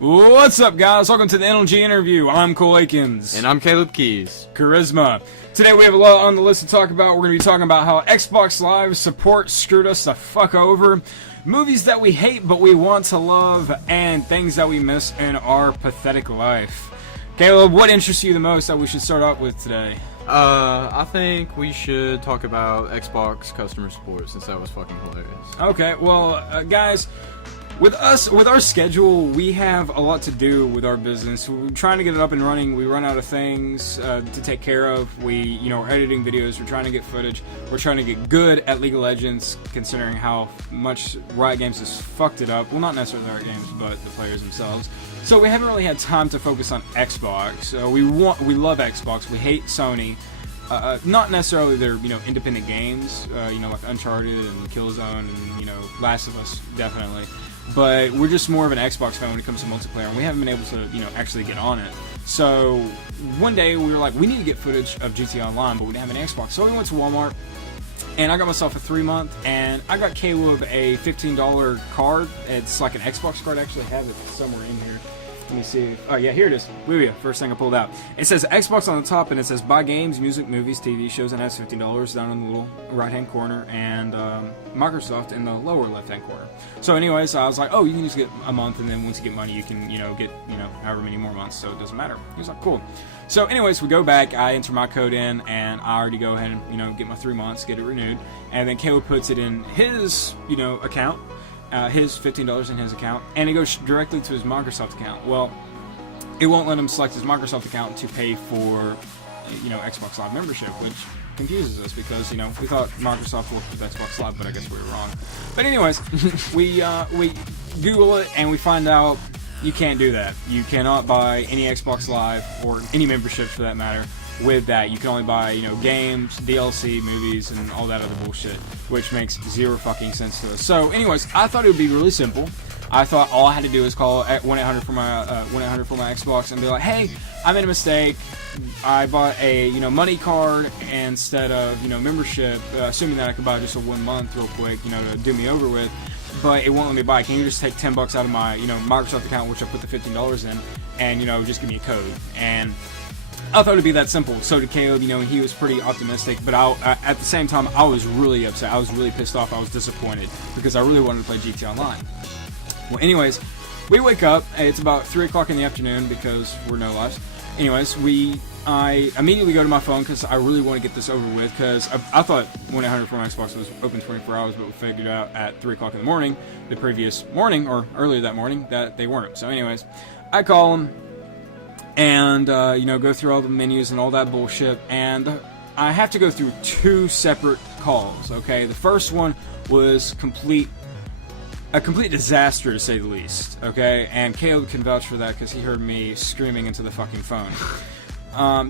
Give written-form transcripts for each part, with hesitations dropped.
What's up, guys? Welcome to the NLG Interview. I'm Cole Akins. And I'm Kaleb Keys. Charisma. Today we have a lot on the list to talk about. We're going to be talking about how Xbox Live support screwed us the fuck over, movies that we hate but we want to love, and things that we miss in our pathetic life. Kaleb, what interests you the most that we should start off with today? I think we should talk about Xbox customer support since that was fucking hilarious. Okay, well, guys, with our schedule, we have a lot to do with our business. We're trying to get it up and running. We run out of things to take care of. We're editing videos. We're trying to get footage. We're trying to get good at League of Legends, considering how much Riot Games has fucked it up. Well, not necessarily Riot Games, but the players themselves. So we haven't really had time to focus on Xbox. We love Xbox. We hate Sony. Not necessarily their independent games, like Uncharted and Killzone and Last of Us, definitely. But we're just more of an Xbox fan when it comes to multiplayer, and we haven't been able to actually get on it. So one day we were like, we need to get footage of GTA Online, but we didn't have an Xbox. So we went to Walmart, and I got myself a 3-month, and I got Kaleb a $15 card. It's like an Xbox card. I actually have it somewhere in here. Let me see. Oh, yeah, here it is. First thing I pulled out. It says Xbox on the top, and it says buy games, music, movies, TV shows, and it has $15 down in the little right-hand corner, and Microsoft in the lower left-hand corner. So anyways, I was like, oh, you can just get a month, and then once you get money, you can, get, however many more months, so it doesn't matter. He was like, cool. So anyways, we go back, I enter my code in, and I already go ahead and, get my 3 months, get it renewed, and then Kaleb puts it in his, account. His $15 in his account, and it goes directly to his Microsoft account. Well, it won't let him select his Microsoft account to pay for, Xbox Live membership, which confuses us because, we thought Microsoft worked with Xbox Live, but I guess we were wrong. But anyways, we Google it, and we find out you can't do that. You cannot buy any Xbox Live, or any memberships for that matter, with that. You can only buy, games, DLC, movies, and all that other bullshit, which makes zero fucking sense to us. So, anyways, I thought it would be really simple. I thought all I had to do is call 1-800 for my 1-800 for my Xbox and be like, hey, I made a mistake. I bought a money card instead of membership, assuming that I could buy just a 1 month real quick, to do me over with. But it won't let me buy. Can you just take $10 out of my Microsoft account, which I put the $15 in, and just give me a code? And I thought it'd be that simple. So did Kaleb, and he was pretty optimistic, but at the same time, I was really upset. I was really pissed off. I was disappointed because I really wanted to play GTA Online. Well, anyways, we wake up. It's about 3 o'clock in the afternoon because we're no lives. Anyways, I immediately go to my phone because I really want to get this over with because I thought 1-800 for my Xbox was open 24 hours, but we figured out at 3 o'clock in the morning, the previous morning, or earlier that morning, that they weren't. So anyways, I call them. And, go through all the menus and all that bullshit, and I have to go through 2 separate calls, okay? The first one was a complete disaster, to say the least, okay? And Kaleb can vouch for that because he heard me screaming into the fucking phone.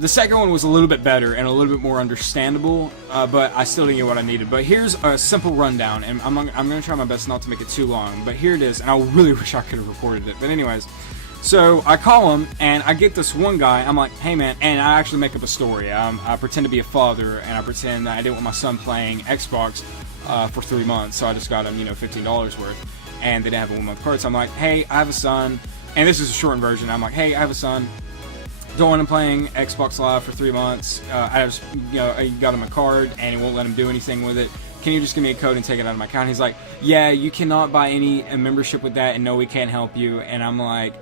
The second one was a little bit better and a little bit more understandable, but I still didn't get what I needed. But here's a simple rundown, and I'm going to try my best not to make it too long, but here it is, and I really wish I could have recorded it. But anyways, so I call him, and I get this one guy. I'm like, hey man, and I actually make up a story. I pretend to be a father, and I pretend that I didn't want my son playing Xbox for 3 months, so I just got him, $15 worth, and they didn't have a 1-month card. So I'm like, hey, I have a son, and this is a shortened version. I'm like, hey, I have a son. Don't want him playing Xbox Live for 3 months. I got him a card, and it won't let him do anything with it. Can you just give me a code and take it out of my account? He's like, yeah, you cannot buy any membership with that, and no, we can't help you. And I'm like,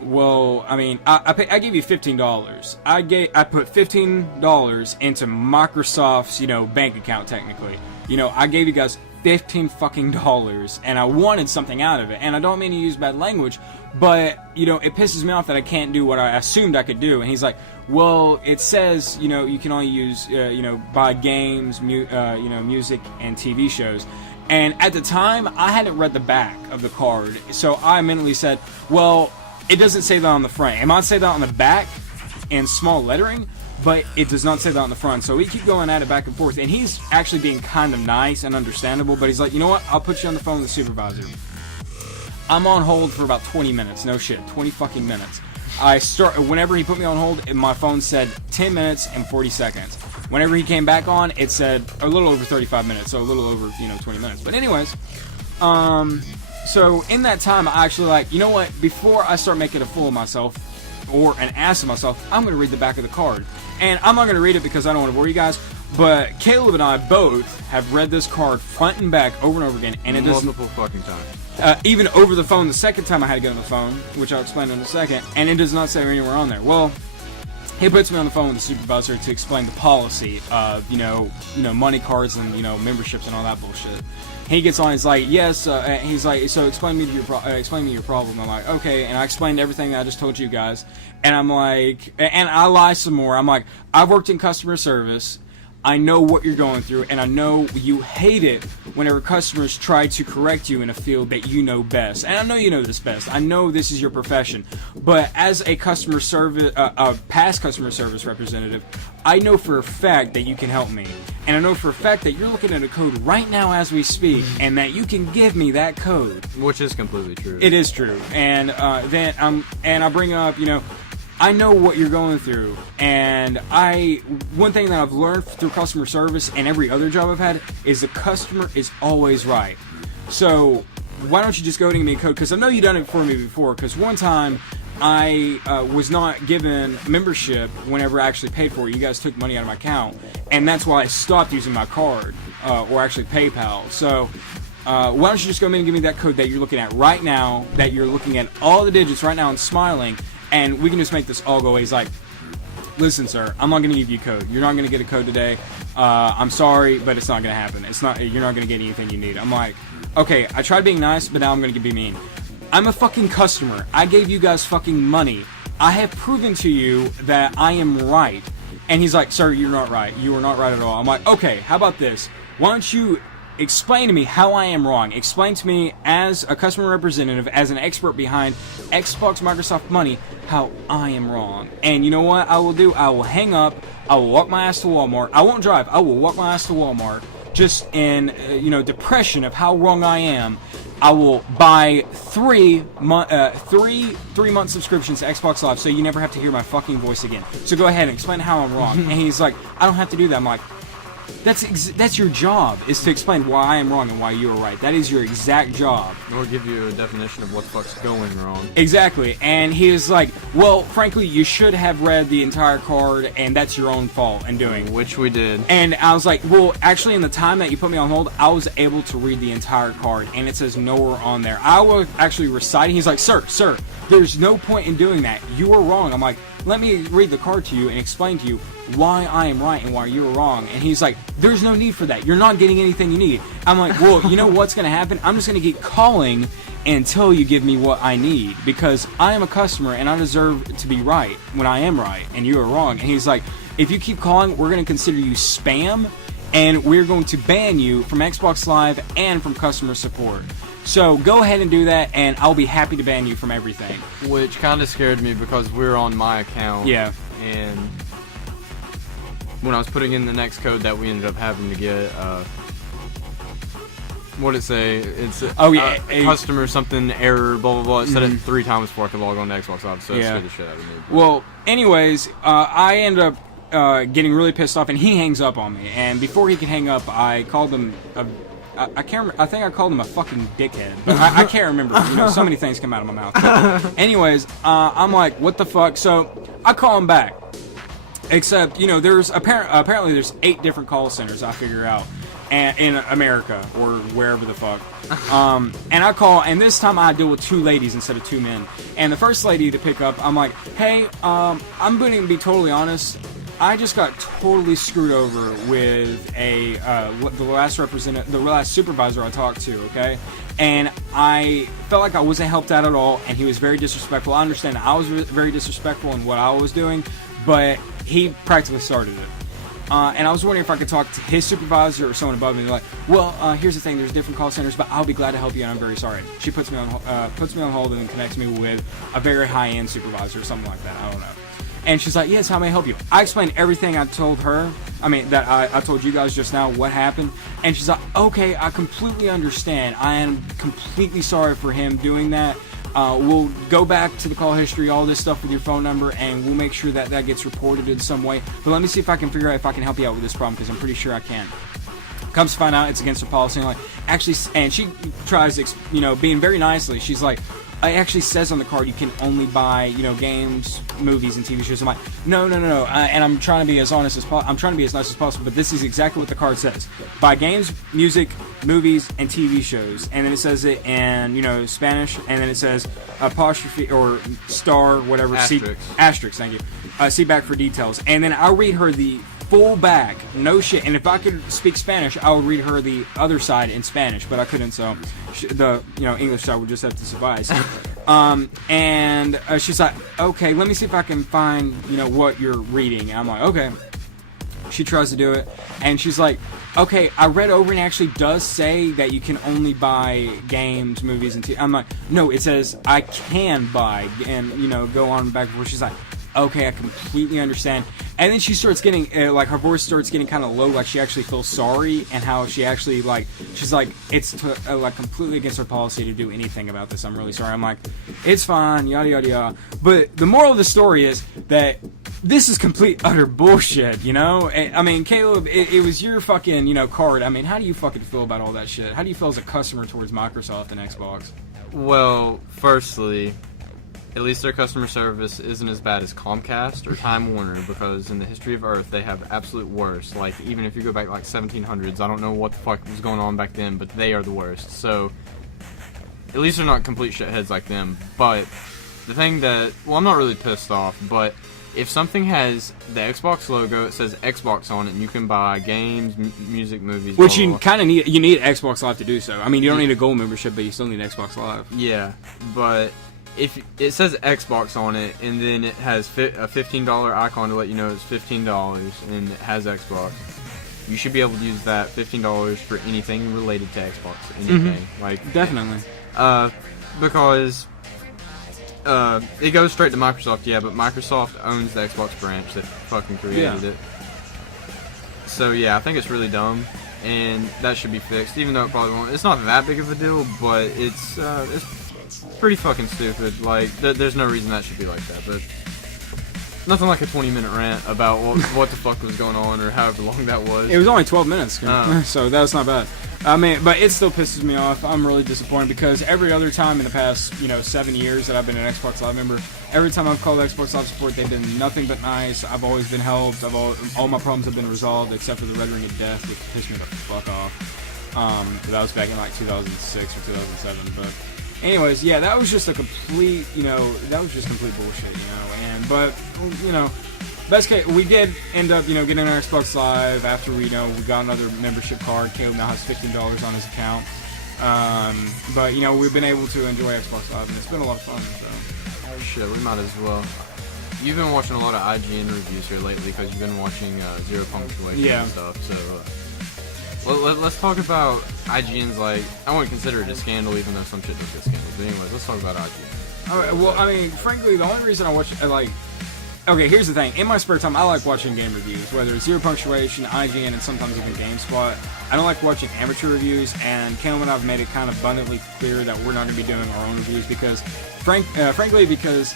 well, I mean, I gave you $15. I put $15 into Microsoft's, bank account, technically. I gave you guys $15 fucking dollars, and I wanted something out of it. And I don't mean to use bad language, but, it pisses me off that I can't do what I assumed I could do. And he's like, well, it says, you can only use, buy games, music, and TV shows. And at the time, I hadn't read the back of the card, so I mentally said, well, it doesn't say that on the front. It might say that on the back in small lettering, but it does not say that on the front. So we keep going at it back and forth, and he's actually being kind of nice and understandable, but he's like, you know what, I'll put you on the phone with the supervisor. I'm on hold for about 20 minutes. No shit, 20 fucking minutes. Whenever he put me on hold, my phone said 10 minutes and 40 seconds. Whenever he came back on, it said a little over 35 minutes, so a little over, 20 minutes. But anyways, So in that time, I actually like, you know what? Before I start making a fool of myself or an ass of myself, I'm going to read the back of the card. And I'm not going to read it because I don't want to bore you guys. But Kaleb and I both have read this card front and back over and over again, and it does multiple fucking times. Even over the phone the second time I had to get on the phone, which I'll explain in a second, and it does not say anywhere on there. Well, he puts me on the phone with the supervisor to explain the policy of, money cards and, memberships and all that bullshit. He gets on, he's like, yes, he's like, so explain me your problem. I'm like, okay, and I explained everything that I just told you guys, and I'm like, and I lie some more. I'm like, I've worked in customer service. I know what you're going through, and I know you hate it whenever customers try to correct you in a field that you know best. And I know you know this best. I know this is your profession. But as a customer service, past customer service representative, I know for a fact that you can help me. And I know for a fact that you're looking at a code right now as we speak, and that you can give me that code. Which is completely true. It is true. And then I bring up, I know what you're going through, and one thing that I've learned through customer service and every other job I've had is the customer is always right. So why don't you just go and give me a code? Because I know you've done it for me before. Because one time I was not given membership whenever I actually paid for it. You guys took money out of my account, and that's why I stopped using my card or actually PayPal. So why don't you just go in and give me that code that you're looking at right now? That you're looking at all the digits right now and smiling. And we can just make this all go away. He's like, listen, sir, I'm not going to give you a code. You're not going to get a code today. I'm sorry, but it's not going to happen. You're not going to get anything you need. I'm like, okay, I tried being nice, but now I'm going to be mean. I'm a fucking customer. I gave you guys fucking money. I have proven to you that I am right. And he's like, sir, you're not right. You are not right at all. I'm like, okay, how about this? Why don't you explain to me how I am wrong. Explain to me as a customer representative, as an expert behind Xbox Microsoft Money, how I am wrong. And you know what I will do? I will hang up. I will walk my ass to Walmart. I won't drive. I will walk my ass to Walmart just in, depression of how wrong I am. I will buy three month subscriptions to Xbox Live so you never have to hear my fucking voice again. So go ahead and explain how I'm wrong. And he's like, I don't have to do that. I'm like, that's your job, is to explain why I am wrong and why you are right. That is your exact job. Or give you a definition of what the fuck's going wrong. Exactly. And he is like, well, frankly, you should have read the entire card, and that's your own fault in doing. Which we did. And I was like, well, actually, in the time that you put me on hold, I was able to read the entire card, and it says nowhere on there. I was actually reciting. He's like, sir, there's no point in doing that. You are wrong. I'm like, let me read the card to you and explain to you why I am right and why you are wrong. And he's like, there's no need for that. You're not getting anything you need. I'm like, well, you know what's going to happen? I'm just going to keep calling until you give me what I need, because I am a customer and I deserve to be right when I am right and you are wrong. And he's like, if you keep calling, we're going to consider you spam, and we're going to ban you from Xbox Live and from customer support. So go ahead and do that, and I'll be happy to ban you from everything. Which kind of scared me because we're on my account. Yeah. And when I was putting in the next code that we ended up having to get, what did it say? It's customer something error, blah, blah, blah. It said it 3 times before I could log on to Xbox Live, so it scared the shit out of me. Well, anyways, I ended up getting really pissed off, and he hangs up on me. And before he could hang up, I called him I can't remember. I think I called him a fucking dickhead, but I can't remember. So many things come out of my mouth. But anyways, I'm like, what the fuck? So I call him back. Except, there's apparently there's 8 different call centers I figure out in America or wherever the fuck. And I call, and this time I deal with 2 ladies instead of 2 men. And the first lady to pick up, I'm like, hey, I'm going to be totally honest. I just got totally screwed over with the last supervisor I talked to, okay? And I felt like I wasn't helped out at all, and he was very disrespectful. I understand that I was very disrespectful in what I was doing, but he practically started it. And I was wondering if I could talk to his supervisor or someone above me. They're like, well, here's the thing, there's different call centers, but I'll be glad to help you, and I'm very sorry. She puts me on hold and then connects me with a very high-end supervisor or something like that. I don't know. And she's like, yes, how may I help you? I explained everything I told her. That I told you guys just now what happened. And she's like, okay, I completely understand. I am completely sorry for him doing that. We'll go back to the call history, all this stuff with your phone number, and we'll make sure that gets reported in some way. But let me see if I can figure out if I can help you out with this problem, because I'm pretty sure I can. Comes to find out it's against her policy, and like actually, and she tries, being very nicely. She's like, it actually says on the card you can only buy, games, movies, and TV shows. I'm like, no, and I'm trying to be as honest as I'm trying to be as nice as possible, but this is exactly what the card says: buy games, music, movies, and TV shows. And then it says it in Spanish, and then it says apostrophe or star whatever asterisk. Thank you. See back for details. And then I'll read her the full back, no shit. And if I could speak Spanish, I would read her the other side in Spanish, but I couldn't, so the English side would just have to suffice. And she's like, okay, let me see if I can find what you're reading. And I'm like, okay. She tries to do it, and she's like, okay, I read over and it actually does say that you can only buy games, movies, and TV. I'm like, no, it says I can buy, and go on back and forth. She's like, okay, I completely understand. And then she starts getting, her voice starts getting kind of low, like she actually feels sorry, and how she actually, she's like, it's completely against her policy to do anything about this. I'm really sorry. I'm like, it's fine, yada, yada, yada. But the moral of the story is that this is complete, utter bullshit, I mean, Caleb, it was your fucking, card. I mean, how do you fucking feel about all that shit? How do you feel as a customer towards Microsoft and Xbox? Well, firstly, at least their customer service isn't as bad as Comcast or Time Warner, because in the history of Earth, they have absolute worst. Like, even if you go back 1700s, I don't know what the fuck was going on back then, but they are the worst. So, at least they're not complete shitheads like them. But the thing that, I'm not really pissed off, but if something has the Xbox logo, it says Xbox on it, and you can buy games, music, movies, which you kind of need. You need Xbox Live to do so. I mean, you don't need a gold membership, but you still need Xbox Live. Yeah, but if it says Xbox on it, and then it has a $15 icon to let you know it's $15, and it has Xbox, you should be able to use that $15 for anything related to Xbox. Anything, definitely. Because it goes straight to Microsoft, yeah, but Microsoft owns the Xbox branch that fucking created it. So yeah, I think it's really dumb, and that should be fixed. Even though it probably won't. It's not that big of a deal, but it's pretty fucking stupid. There's no reason that should be like that. But nothing like a 20-minute rant about what the fuck was going on, or however long that was. It was only 12 minutes, so that was not bad. I mean, but it still pisses me off. I'm really disappointed because every other time in the past, 7 years that I've been an Xbox Live member, every time I've called Xbox Live support, they've been nothing but nice. I've always been helped. All my problems have been resolved except for the Red Ring of Death, which pissed me the fuck off. That was back in 2006 or 2007. But anyways, yeah, that was just a complete, that was just complete bullshit, but best case, we did end up, getting our Xbox Live after we got another membership card. Caleb now has $15 on his account. But, we've been able to enjoy Xbox Live, and it's been a lot of fun, so. Oh, shit, we might as well. You've been watching a lot of IGN reviews here lately, because you've been watching Zero Punctuation and stuff, so, let's talk about IGN's, I wouldn't consider it a scandal, even though some shit does get scandals. But anyways, let's talk about IGN. Alright, well, I mean, frankly, the only reason I watch, okay, here's the thing. In my spare time, I like watching game reviews, whether it's Zero Punctuation, IGN, and sometimes even GameSpot. I don't like watching amateur reviews, and Caleb and I have made it kind of abundantly clear that we're not going to be doing our own reviews because, frankly, because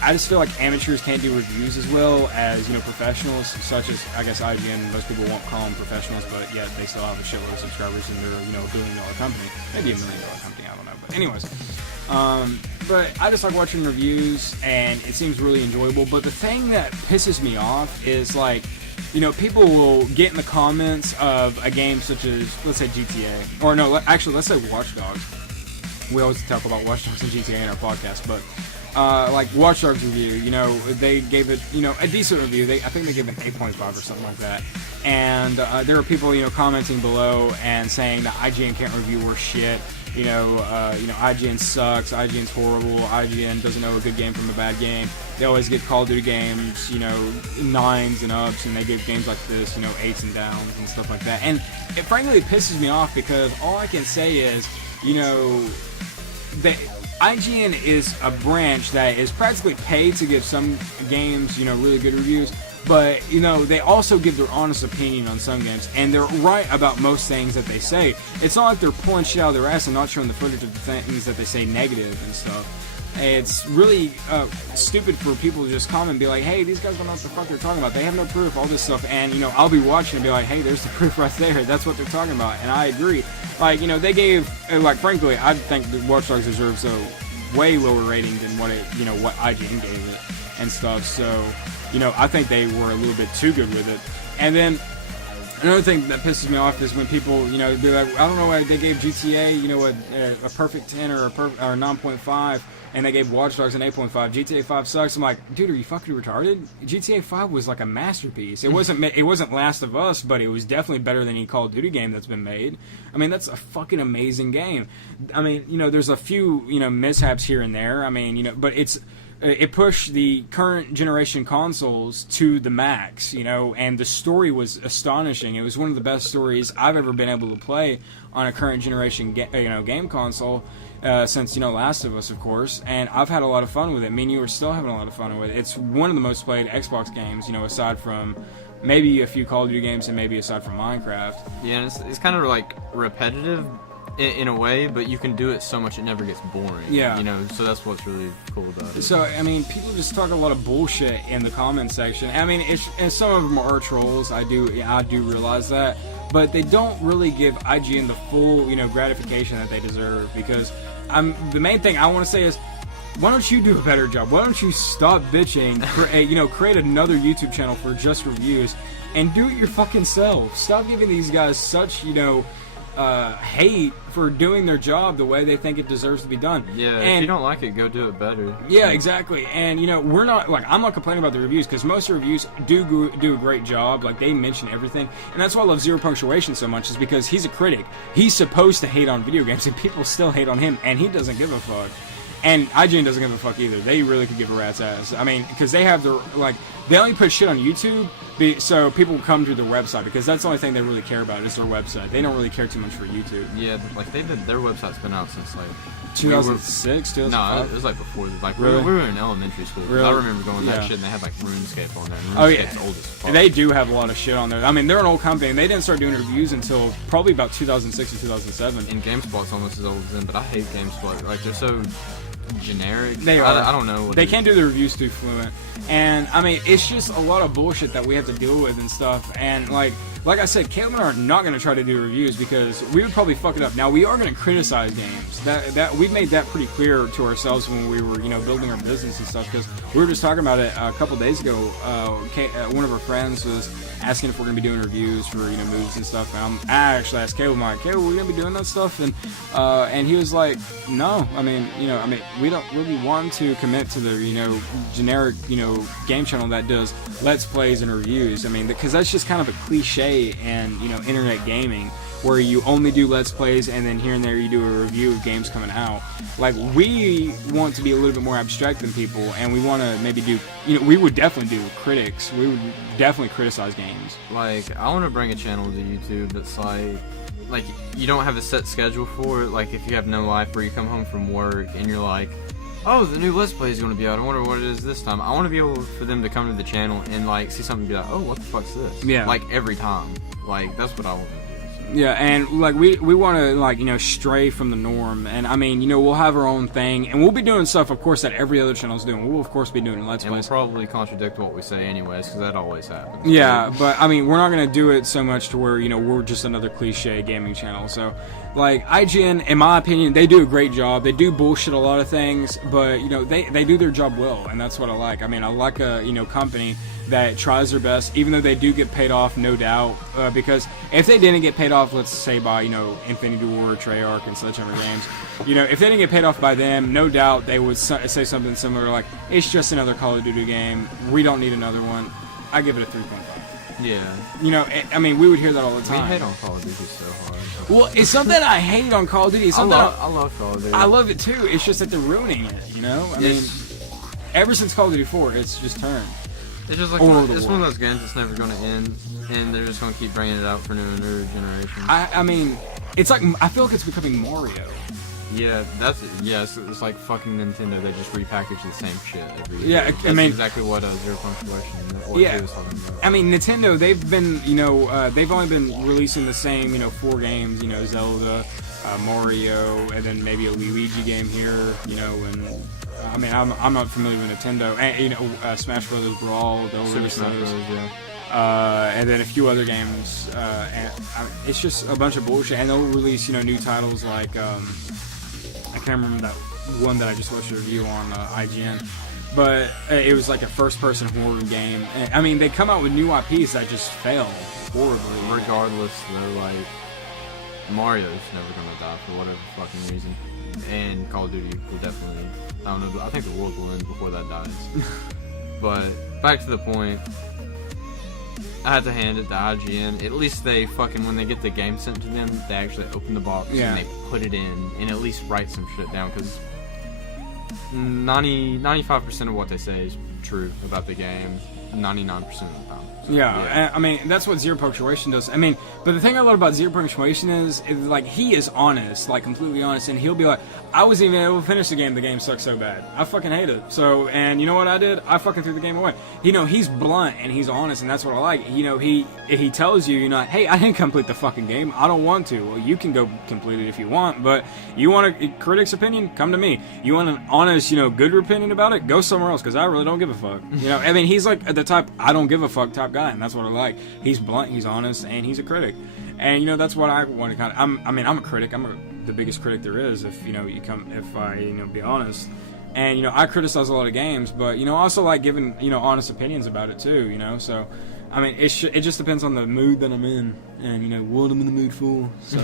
I just feel like amateurs can't do reviews as well as, professionals, such as, I guess, IGN. Most people won't call them professionals, but yet they still have a shitload of subscribers, and they're, $1 billion company. Maybe $1 million company, I don't know. But anyways, but I just like watching reviews, and it seems really enjoyable. But the thing that pisses me off is, people will get in the comments of a game such as, let's say, GTA. Or no, actually, let's say Watch Dogs. We always talk about Watch Dogs and GTA in our podcast, but Watch Dogs review, they gave it, a decent review. I think they gave it 8.5 or something like that. And there are people, commenting below and saying that IGN can't review worse shit. IGN sucks, IGN's horrible, IGN doesn't know a good game from a bad game. They always get Call of Duty games, 9s and ups, and they give games like this, 8s and downs and stuff like that. And it frankly pisses me off because all I can say is, IGN is a branch that is practically paid to give some games, really good reviews. But, they also give their honest opinion on some games, and they're right about most things that they say. It's not like they're pulling shit out of their ass and not showing the footage of the things that they say negative and stuff. it's really stupid for people to just comment and be like, hey, these guys don't know what the fuck they're talking about. They have no proof, all this stuff. And, I'll be watching and be like, hey, there's the proof right there. That's what they're talking about. And I agree. Like, they gave, frankly, I think the Watch Dogs deserves a way lower rating than what what IGN gave it and stuff. So, I think they were a little bit too good with it. And then another thing that pisses me off is when people, be like, I don't know why they gave GTA, a perfect 10 or a 9.5, and they gave Watch Dogs an 8.5. GTA 5 sucks. I'm like, dude, are you fucking retarded? GTA 5 was like a masterpiece. It wasn't Last of Us, but it was definitely better than any Call of Duty game that's been made. I mean, that's a fucking amazing game. I mean, there's a few, mishaps here and there. I mean, but it pushed the current generation consoles to the max, and the story was astonishing. It was one of the best stories I've ever been able to play on a current generation game console since Last of Us, of course. And I've had a lot of fun with it. Me and you are still having a lot of fun with it. It's one of the most played Xbox games, aside from maybe a few Call of Duty games and maybe aside from Minecraft. Yeah, it's kind of like repetitive in a way, but you can do it so much it never gets boring. Yeah. So that's what's really cool about it. So, I mean, people just talk a lot of bullshit in the comment section. I mean, and some of them are trolls. I do realize that. But they don't really give IGN the full, gratification that they deserve. Because the main thing I want to say is, why don't you do a better job? Why don't you stop bitching, create another YouTube channel for just reviews, and do it your fucking self. Stop giving these guys such, hate for doing their job the way they think it deserves to be done. Yeah, and if you don't like it, go do it better. Yeah, exactly. And we're not I'm not complaining about the reviews, because most reviews do a great job. Like, they mention everything, and that's why I love Zero Punctuation so much, is because he's a critic. He's supposed to hate on video games, and people still hate on him, and he doesn't give a fuck. And IGN doesn't give a fuck either. They really could give a rat's ass. I mean, because they have they only put shit on YouTube so people come to their website, because that's the only thing they really care about is their website. They don't really care too much for YouTube. Yeah, their website's been out since 2006, 2005? No, it was before. Really? We were in elementary school. Really? I remember going to that shit, and they had RuneScape on there. And Oh, yeah. RuneScape's old as fuck. They do have a lot of shit on there. I mean, they're an old company, and they didn't start doing reviews until probably about 2006 or 2007. And GameSpot's almost as old as them, but I hate GameSpot. They're so generic. They are. I don't know. They can't do the reviews too fluent. And, I mean, it's just a lot of bullshit that we have to deal with and stuff. And, like I said, Kaleb and I are not going to try to do reviews, because we would probably fuck it up. Now, we are going to criticize games. That we made that pretty clear to ourselves when we were, building our business and stuff, because we were just talking about it a couple days ago. One of our friends was asking if we're going to be doing reviews for, movies and stuff. And I actually asked Kaleb, Kaleb, we're going to be doing that stuff? And he was like, no. I mean, we don't really want to commit to the, generic, game channel that does Let's Plays and reviews. I mean, because that's just kind of a cliche and internet gaming, where you only do Let's Plays and then here and there you do a review of games coming out. Like, we want to be a little bit more abstract than people, and we want to maybe do, we would definitely do critics. We would definitely criticize games. I want to bring a channel to YouTube that's like you don't have a set schedule for it. Like, if you have no life, where you come home from work and you're like, oh, the new Let's Play is going to be out. I wonder what it is this time. I want to be able for them to come to the channel and see something and be like, oh, what the fuck's this? Yeah. Every time. That's what I want to do. Yeah, and we want to stray from the norm, and I mean, we'll have our own thing, and we'll be doing stuff, of course, that every other channel's doing. We'll of course be doing Let's Plays. And we'll probably contradict what we say anyways, because that always happens. Yeah, but I mean, we're not gonna do it so much to where we're just another cliche gaming channel. So, IGN, in my opinion, they do a great job. They do bullshit a lot of things, but they do their job well, and that's what I like. I mean, I like a company that tries their best, even though they do get paid off, no doubt. Because if they didn't get paid off, let's say by Infinity War, Treyarch, and such other games, if they didn't get paid off by them, no doubt they would say something similar like, "It's just another Call of Duty game. We don't need another one." I give it a 3.5. Yeah. I mean, we would hear that all the time. We hate on Call of Duty so hard. Well, it's something I hate on Call of Duty. It's something I love Call of Duty. I love it too. It's just that they're ruining it. I mean, ever since Call of Duty 4, it's just turned. It's just one of those games that's never going to end, and they're just going to keep bringing it out for new and new generations. I mean, it's I feel like it's becoming Mario. Yeah, it's like fucking Nintendo. They just repackage the same shit every year. Yeah, That's exactly what Zero Punctuation. Yeah, was talking about. I mean, Nintendo. They've been, they've only been releasing the same, 4 games. Zelda, Mario, and then maybe a Luigi game here. And I mean, I'm not familiar with Nintendo. And, you know, Smash Brothers Brawl, they'll Super release Smash those. Bros. Yeah. And then a few other games. It's just a bunch of bullshit. And they'll release, you know, new titles like I can't remember that one that I just watched a review on IGN. But it was like a first-person horror game. And, I mean, they come out with new IPs that just fail horribly. Regardless, though, like, Mario's never gonna die for whatever fucking reason. And Call of Duty will definitely, I don't know, I think the world will end before that dies. But, back to the point, I had to hand it to IGN. At least they fucking, when they get the game sent to them, they actually open the box and they put it in and at least write some shit down, because 95% of what they say is true about the game 99% of the time. So, yeah, I mean, that's what Zero Punctuation does. I mean, but the thing I love about Zero Punctuation is like, he is honest, like, completely honest, and he'll be like, I wasn't even able to finish the game sucks so bad. I fucking hate it. So, and you know what I did? I fucking threw the game away. You know, he's blunt, and he's honest, and that's what I like. You know, he tells you, you know, hey, I didn't complete the fucking game. I don't want to. Well, you can go complete it if you want, but you want a critic's opinion? Come to me. You want an honest, you know, good opinion about it? Go somewhere else, because I really don't give a fuck. You know, I mean, he's like the type, I don't give a fuck type guy, and that's what I like. He's blunt, he's honest, and he's a critic. And, you know, that's what I want to kind of, I'm a critic. I'm the biggest critic there is, if, you know, if I, you know, be honest. And, you know, I criticize a lot of games, but, you know, I also like giving, you know, honest opinions about it too, you know. So, I mean, it just depends on the mood that I'm in, and, you know, what I'm in the mood for. So.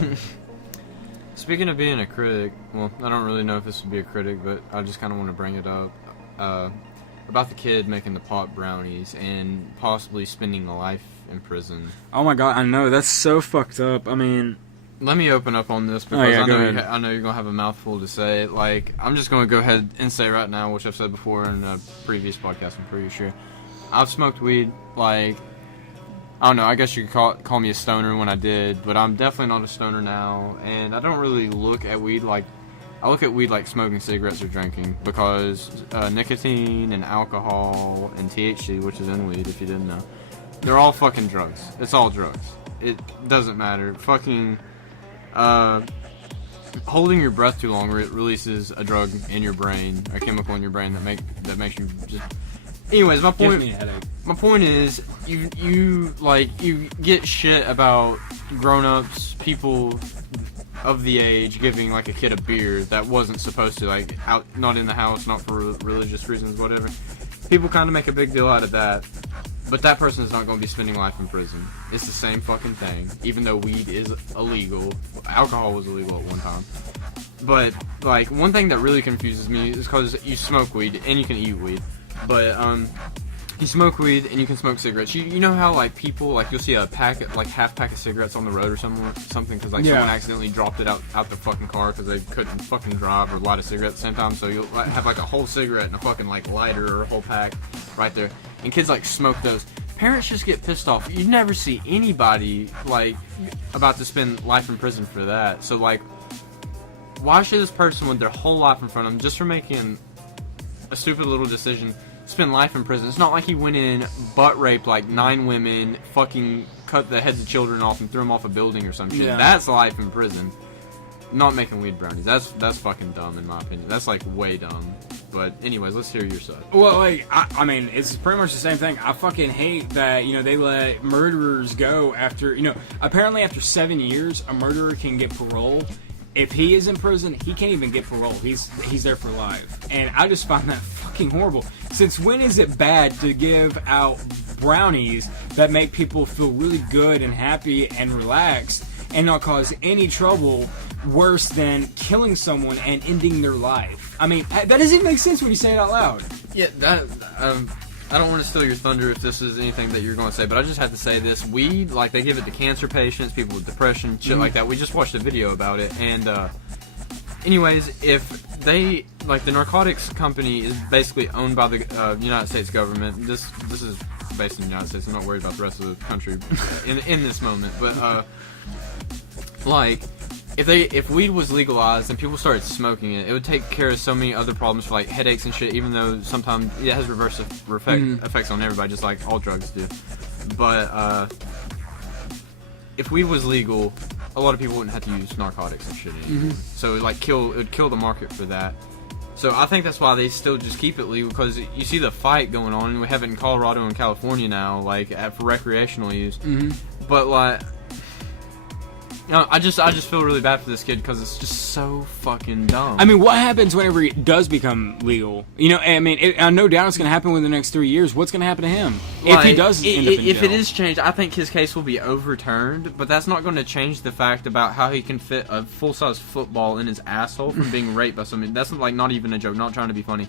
Speaking of being a critic, well, I don't really know if this would be a critic, but I just kind of want to bring it up. About the kid making the pot brownies and possibly spending a life in prison. Oh my god, I know, that's so fucked up. I mean, let me open up on this, because I know you're gonna have a mouthful to say. Like, I'm just gonna go ahead and say right now, which I've said before in a previous podcast, I'm pretty sure. I've smoked weed, like, I don't know, I guess you could call me a stoner when I did, but I'm definitely not a stoner now, and I don't really look at weed like, I look at weed like smoking cigarettes or drinking, because nicotine and alcohol and THC, which is in weed if you didn't know, they're all fucking drugs. It's all drugs. It doesn't matter. Fucking holding your breath too long releases a drug in your brain, a chemical in your brain that makes you just. Anyways, my point. Gives me a headache. My point is, you get shit about grown-ups, people of the age giving like a kid a beer that wasn't supposed to, like, out, not in the house, not for religious reasons, whatever. People kind of make a big deal out of that, but that person is not going to be spending life in prison. It's the same fucking thing, even though weed is illegal. Alcohol was illegal at one time. But, like, one thing that really confuses me is because you smoke weed and you can eat weed, but you smoke weed and you can smoke cigarettes. You know how, like, people, like, you'll see a pack, like, half pack of cigarettes on the road or something because, like, someone accidentally dropped it out the fucking car because they couldn't fucking drive or light a cigarette at the same time. So you'll have, like, a whole cigarette and a fucking, like, lighter or a whole pack right there. And kids, like, smoke those. Parents just get pissed off. You never see anybody, like, about to spend life in prison for that. So, like, why should this person with their whole life in front of them, just for making a stupid little decision, spend life in prison? It's not like he went in, butt raped like 9 women, fucking cut the heads of children off and threw them off a building or some shit. Yeah. That's life in prison. Not making weed brownies. That's fucking dumb in my opinion. That's like way dumb. But anyways, let's hear your side. Well, like, I mean, it's pretty much the same thing. I fucking hate that, you know, they let murderers go after, you know, apparently after 7 years, a murderer can get parole. If he is in prison, he can't even get parole. He's there for life. And I just find that fucking horrible. Since when is it bad to give out brownies that make people feel really good and happy and relaxed and not cause any trouble worse than killing someone and ending their life? I mean, that doesn't even make sense when you say it out loud. Yeah, that, I don't want to steal your thunder if this is anything that you're going to say, but I just had to say this. Weed, like, they give it to cancer patients, people with depression, shit like that. We just watched a video about it, and, anyways, if they, like, the narcotics company is basically owned by the United States government. This is based in the United States. I'm not worried about the rest of the country in this moment, but, like, if weed was legalized and people started smoking it, it would take care of so many other problems for, like, headaches and shit, even though sometimes it has reverse effects on everybody, just like all drugs do. But if weed was legal, a lot of people wouldn't have to use narcotics and shit anymore. So it would kill the market for that. So I think that's why they still just keep it legal, because you see the fight going on, and we have it in Colorado and California now, like for recreational use. Mm-hmm. But like, I just feel really bad for this kid because it's just so fucking dumb. I mean, what happens whenever it does become legal? You know, I mean, no doubt it's going to happen within the next 3 years. What's going to happen to him if he does end up in jail? If it is changed, I think his case will be overturned, but that's not going to change the fact about how he can fit a full-size football in his asshole from being raped by somebody. That's like not even a joke, not trying to be funny.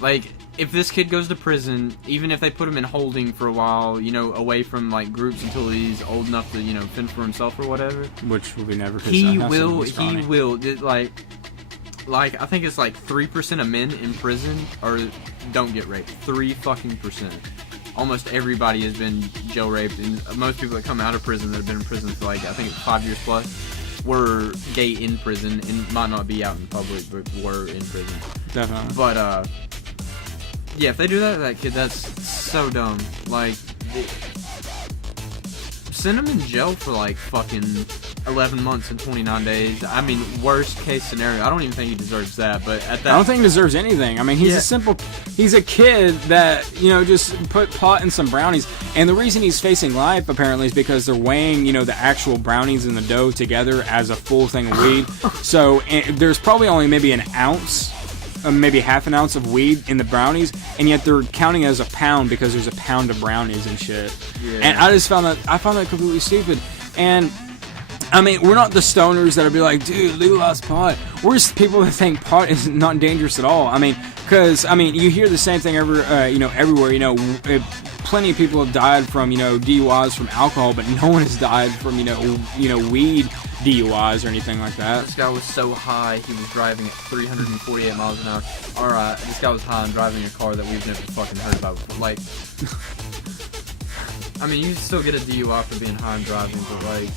Like, if this kid goes to prison, even if they put him in holding for a while, you know, away from, like, groups until he's old enough to, you know, fend for himself or whatever. Which will be never. He will, like, I think it's like 3% of men in prison don't get raped. 3 fucking percent. Almost everybody has been jail raped, and most people that come out of prison that have been in prison for, like, I think 5 years plus, were gay in prison, and might not be out in public, but were in prison. Definitely. But, yeah, if they do that to that kid, that's so dumb. Like, send him in jail for, like, fucking 11 months and 29 days. I mean, worst case scenario. I don't even think he deserves that, but at that... I don't think he deserves anything. I mean, he's a kid that, you know, just put pot in some brownies. And the reason he's facing life, apparently, is because they're weighing, you know, the actual brownies and the dough together as a full thing of weed. So, there's probably only maybe an ounce, maybe half an ounce of weed in the brownies, and yet they're counting it as a pound because there's a pound of brownies and shit. Yeah. And I found that completely stupid. And I mean, we're not the stoners that'll be like, dude, legalize pot. We're just people that think pot is not dangerous at all. I mean, because I mean, you hear the same thing everywhere. You know, plenty of people have died from, you know, DUIs from alcohol, but no one has died from, you know, weed DUIs or anything like that. This guy was so high, he was driving at 348 miles an hour. Alright, this guy was high and driving a car that we've never fucking heard about before. Like, I mean, you still get a DUI for being high and driving, but like...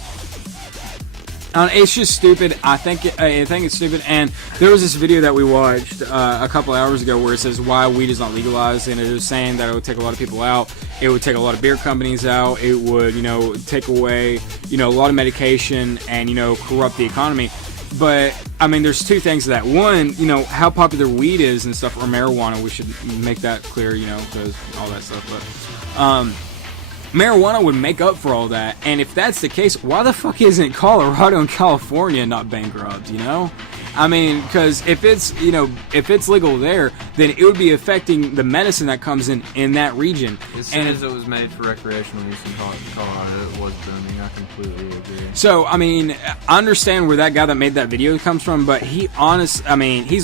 It's just stupid. I think it's stupid. And there was this video that we watched a couple hours ago where it says why weed is not legalized, and it was saying that it would take a lot of people out. It would take a lot of beer companies out. It would, you know, take away, you know, a lot of medication and, you know, corrupt the economy. But I mean, there's two things to that. One, you know, how popular weed is and stuff, or marijuana. We should make that clear, you know, because all that stuff. But marijuana would make up for all that, and if that's the case, why the fuck isn't Colorado and California not bankrupt, you know? I mean, because if it's legal there, then it would be affecting the medicine that comes in that region. As soon as it was made for recreational use in Colorado, it was booming. I completely agree. So, I mean, I understand where that guy that made that video comes from, but he's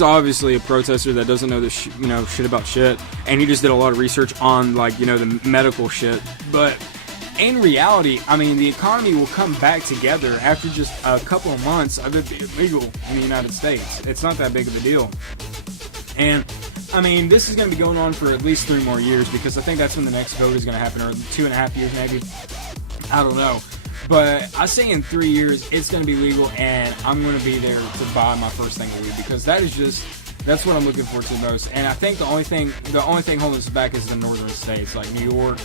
obviously a protester that doesn't know shit about shit, and he just did a lot of research on, like, you know, the medical shit. But in reality, I mean, the economy will come back together after just a couple of months of it being legal in the United States. It's not that big of a deal. And, I mean, this is going to be going on for at least 3 more years, because I think that's when the next vote is going to happen, or 2.5 years maybe. I don't know. But I say in 3 years, it's going to be legal, and I'm going to be there to buy my first thing of weed, because that's what I'm looking forward to the most. And I think the only thing holding us back is the northern states, like New York,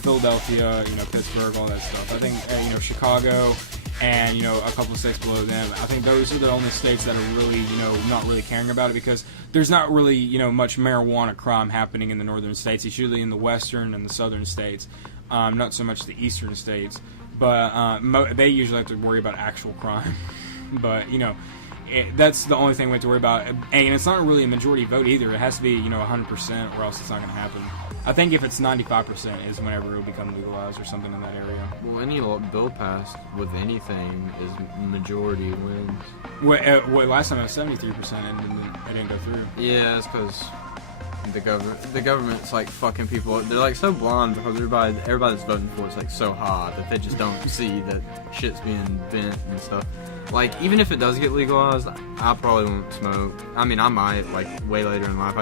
Philadelphia, you know, Pittsburgh, all that stuff. I think, you know, Chicago, and, you know, a couple of states below them. I think those are the only states that are really, you know, not really caring about it, because there's not really, you know, much marijuana crime happening in the northern states. It's usually in the western and the southern states, not so much the eastern states. But they usually have to worry about actual crime. But, you know, that's the only thing we have to worry about. And it's not really a majority vote either. It has to be, you know, 100%, or else it's not going to happen. I think if it's 95% is whenever it will become legalized or something in that area. Well, any bill passed with anything is majority wins. Last time it was 73% and it didn't go through. Yeah, it's because the government's like fucking people. They're like so blind because everybody that's voting for it's like so hot that they just don't see that shit's being bent and stuff. Like, even if it does get legalized, I probably won't smoke. I mean, I might, like, way later in life.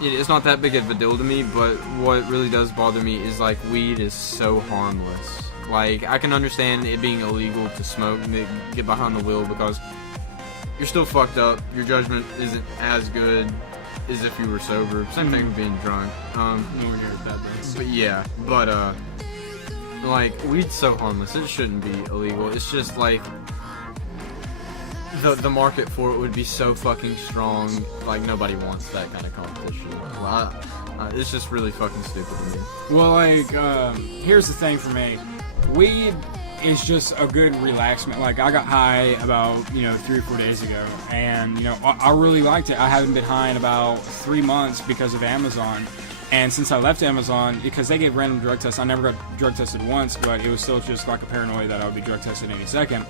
It's not that big of a deal to me, but what really does bother me is, like, weed is so harmless. Like, I can understand it being illegal to smoke and get behind the wheel because you're still fucked up. Your judgment isn't as good as if you were sober. Same thing with being drunk. Like, weed's so harmless. It shouldn't be illegal. It's just, like, the market for it would be so fucking strong. Like, nobody wants that kind of competition. Well, it's just really fucking stupid to me. Well, like, here's the thing for me. Weed is just a good relaxment. Like, I got high about, 3 or 4 days ago, and, I really liked it. I haven't been high in about 3 months because of Amazon. And since I left Amazon, because they gave random drug tests, I never got drug tested once, but it was still just like a paranoia that I would be drug tested any second.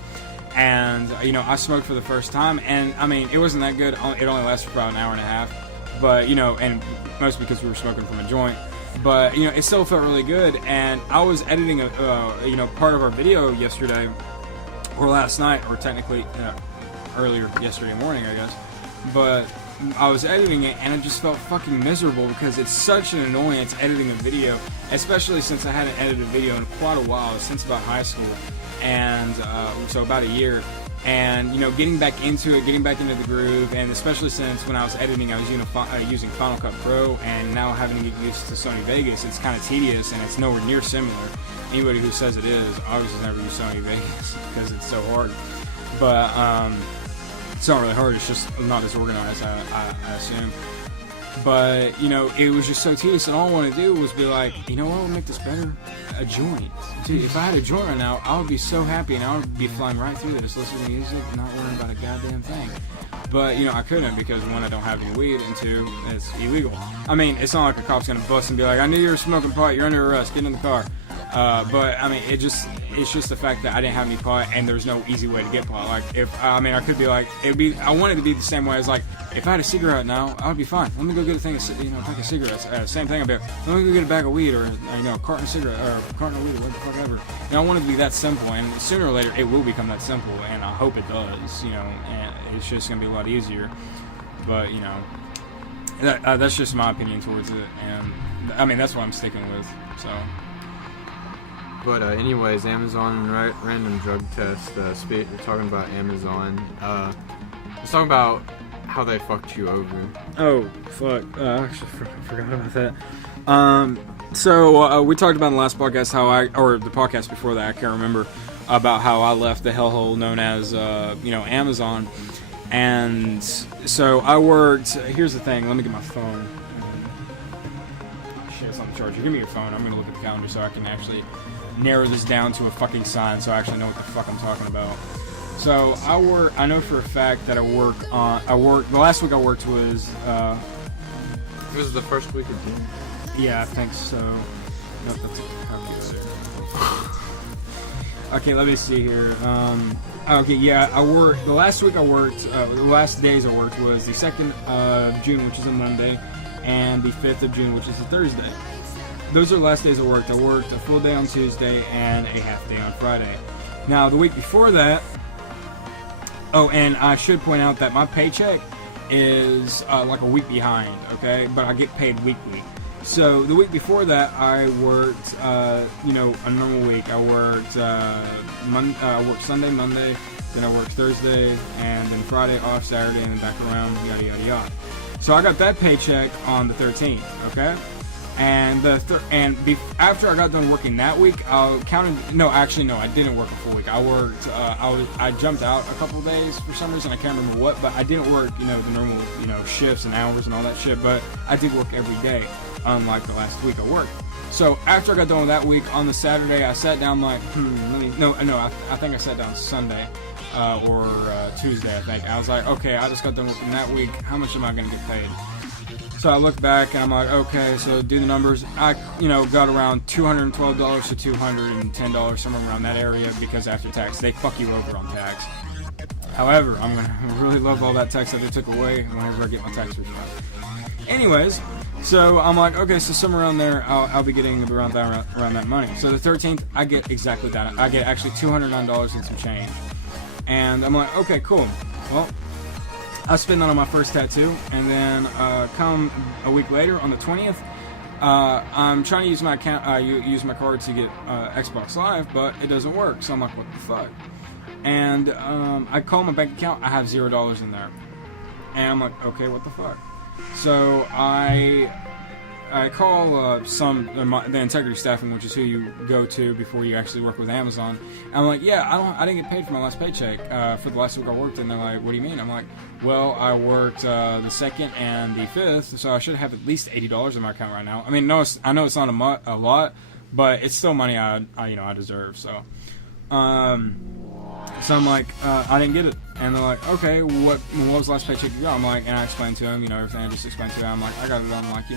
And, I smoked for the first time, and, I mean, it wasn't that good. It only lasted for about an hour and a half. But, and mostly because we were smoking from a joint. But, it still felt really good. And I was editing, part of our video yesterday, or last night, or technically earlier yesterday morning, I guess. But I was editing it, and I just felt fucking miserable because it's such an annoyance editing a video, especially since I hadn't edited a video in quite a while, since about high school, and so about a year. And getting back into it, getting back into the groove, and especially since when I was editing, I was using Final Cut Pro, and now having to get used to Sony Vegas, it's kind of tedious, and it's nowhere near similar. Anybody who says it is obviously never used Sony Vegas because it's so hard. But it's not really hard, it's just not as organized, I assume. But, it was just so tedious, and all I wanted to do was be like, what would make this better? A joint. Dude, if I had a joint right now, I would be so happy, and I would be flying right through this, listening to music, not worrying about a goddamn thing. But, I couldn't, because one, I don't have any weed, and two, it's illegal. I mean, it's not like a cop's gonna bust and be like, I knew you were smoking pot, you're under arrest, get in the car. But I mean, it's just the fact that I didn't have any pot, and there's no easy way to get pot. Like, I could be like, I want it to be the same way as like, if I had a cigarette now, I would be fine. Let me go get a thing of, pack of cigarettes. Same thing, I'd be like, let me go get a bag of weed, or a carton of cigarette, or a carton of weed, or what the fuck ever. I want it to be that simple, and sooner or later, it will become that simple, and I hope it does. And it's just gonna be a lot easier. But that's just my opinion towards it, and I mean, that's what I'm sticking with. So. But anyways, Amazon random drug test. Talking about Amazon. Let's talk about how they fucked you over. Oh fuck! I actually forgot about that. So we talked about in the last podcast or the podcast before that, I can't remember, about how I left the hellhole known as Amazon. And so I worked. Here's the thing. Let me get my phone. Shit, it's on the charger. Give me your phone. I'm gonna look at the calendar so I can actually narrow this down to a fucking sign so I actually know what the fuck I'm talking about. So I know for a fact that the last week I worked was it was the first week of June. Yeah, I think so. Nope, that's okay, let me see here. Okay, yeah, the last week I worked, the last days I worked was the 2nd of June, which is a Monday, and the 5th of June, which is a Thursday. Those are the last days I worked. I worked a full day on Tuesday and a half day on Friday. Now, the week before that, and I should point out that my paycheck is like a week behind, okay? But I get paid weekly. So the week before that, I worked, a normal week. I worked Sunday, Monday, then I worked Thursday, and then Friday off, Saturday, and then back around, yada, yada, yada. So I got that paycheck on the 13th, okay? And after I got done working that week, I didn't work a full week. I worked, I jumped out a couple days for some reason, I can't remember what, but I didn't work, the normal, shifts and hours and all that shit, but I did work every day, unlike the last week I worked. So after I got done with that week, on the Saturday, I sat down like, I think I sat down Sunday, or Tuesday, I think. I was like, okay, I just got done working that week, how much am I going to get paid? So I look back and I'm like, okay, so do the numbers. I, got around $212 to $210, somewhere around that area, because after tax, they fuck you over on tax. However, I'm gonna really love all that tax that they took away whenever I get my tax refund. Anyways, so I'm like, okay, so somewhere around there, I'll be getting around that money. So the 13th, I get exactly that. I get actually $209 and some change. And I'm like, okay, cool. Well, I spend that on my first tattoo, and then come a week later on the 20th, I'm trying to use my account, use my card to get Xbox Live, but it doesn't work. So I'm like, what the fuck? And I call my bank account, I have $0 in there, and I'm like, okay, what the fuck? So I I call the integrity staffing, which is who you go to before you actually work with Amazon. And I'm like, yeah, I didn't get paid for my last paycheck for the last week I worked. And they're like, what do you mean? I'm like, well, I worked the 2nd and the 5th, so I should have at least $80 in my account right now. I mean, no, I know it's not a lot, but it's still money I deserve. So, so I'm like, I didn't get it. And they're like, okay, what was the last paycheck you got? I'm like, and I explained to them, everything I just explained to them. I'm like, I got it on, like, the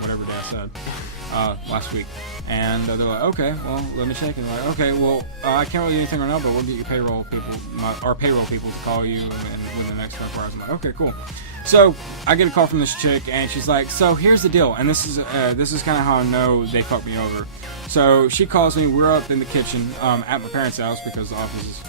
whatever day I said, last week. And they're like, okay, well, let me check. And they're like, okay, well, I can't really do anything right now, but we'll get your payroll people, our payroll people to call you within the next 24 hours. I'm like, okay, cool. So I get a call from this chick, and she's like, so here's the deal. And this is kind of how I know they fucked me over. So she calls me. We're up in the kitchen at my parents' house because the office is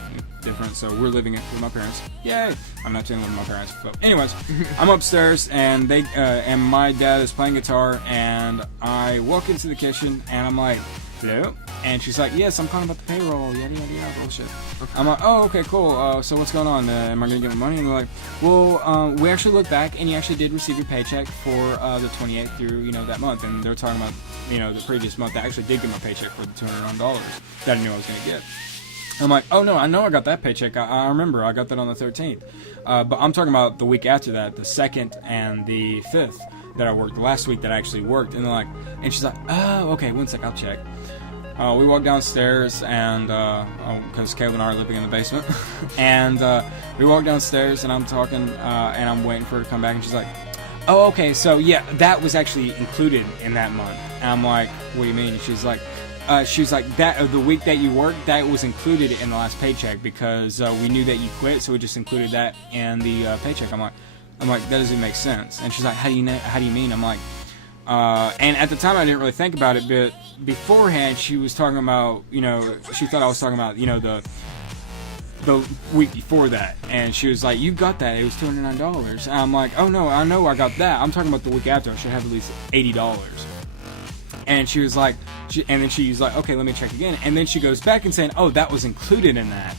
different. So we're living with my parents. Yay! I'm not chilling with my parents. But anyways, I'm upstairs, and and my dad is playing guitar, and I walk into the kitchen, and I'm like, hello? And she's like, yes, I'm calling about the payroll, yada, yada, yada, bullshit. Okay. I'm like, oh, okay, cool. So what's going on? Am I going to get my money? And they're like, well, we actually looked back, and you actually did receive your paycheck for the 28th through, that month. And they're talking about, the previous month. I actually did get my paycheck for the $209 that I knew I was going to get. I'm like, oh, no, I know I got that paycheck. I remember. I got that on the 13th. But I'm talking about the week after that, the 2nd and the 5th that I worked, the last week that I actually worked. And they're like, and she's like, oh, okay, one sec, I'll check. We walk downstairs, and because Kaleb and I are living in the basement, and we walk downstairs, and I'm talking, and I'm waiting for her to come back, and she's like, oh, okay, so yeah, that was actually included in that month. And I'm like, what do you mean? And she's like, that the week that you worked, that was included in the last paycheck because we knew that you quit, so we just included that in the paycheck. I'm like, that doesn't make sense. And she's like, how do you mean? I'm like, and at the time I didn't really think about it, but beforehand she was talking about, she thought I was talking about, the week before that, and she was like, you got that, it was $209. And I'm like, oh no, I know I got that, I'm talking about the week after, I should have at least $80. And she was like, and then she's like, okay, let me check again, and then she goes back and saying, oh, that was included in that.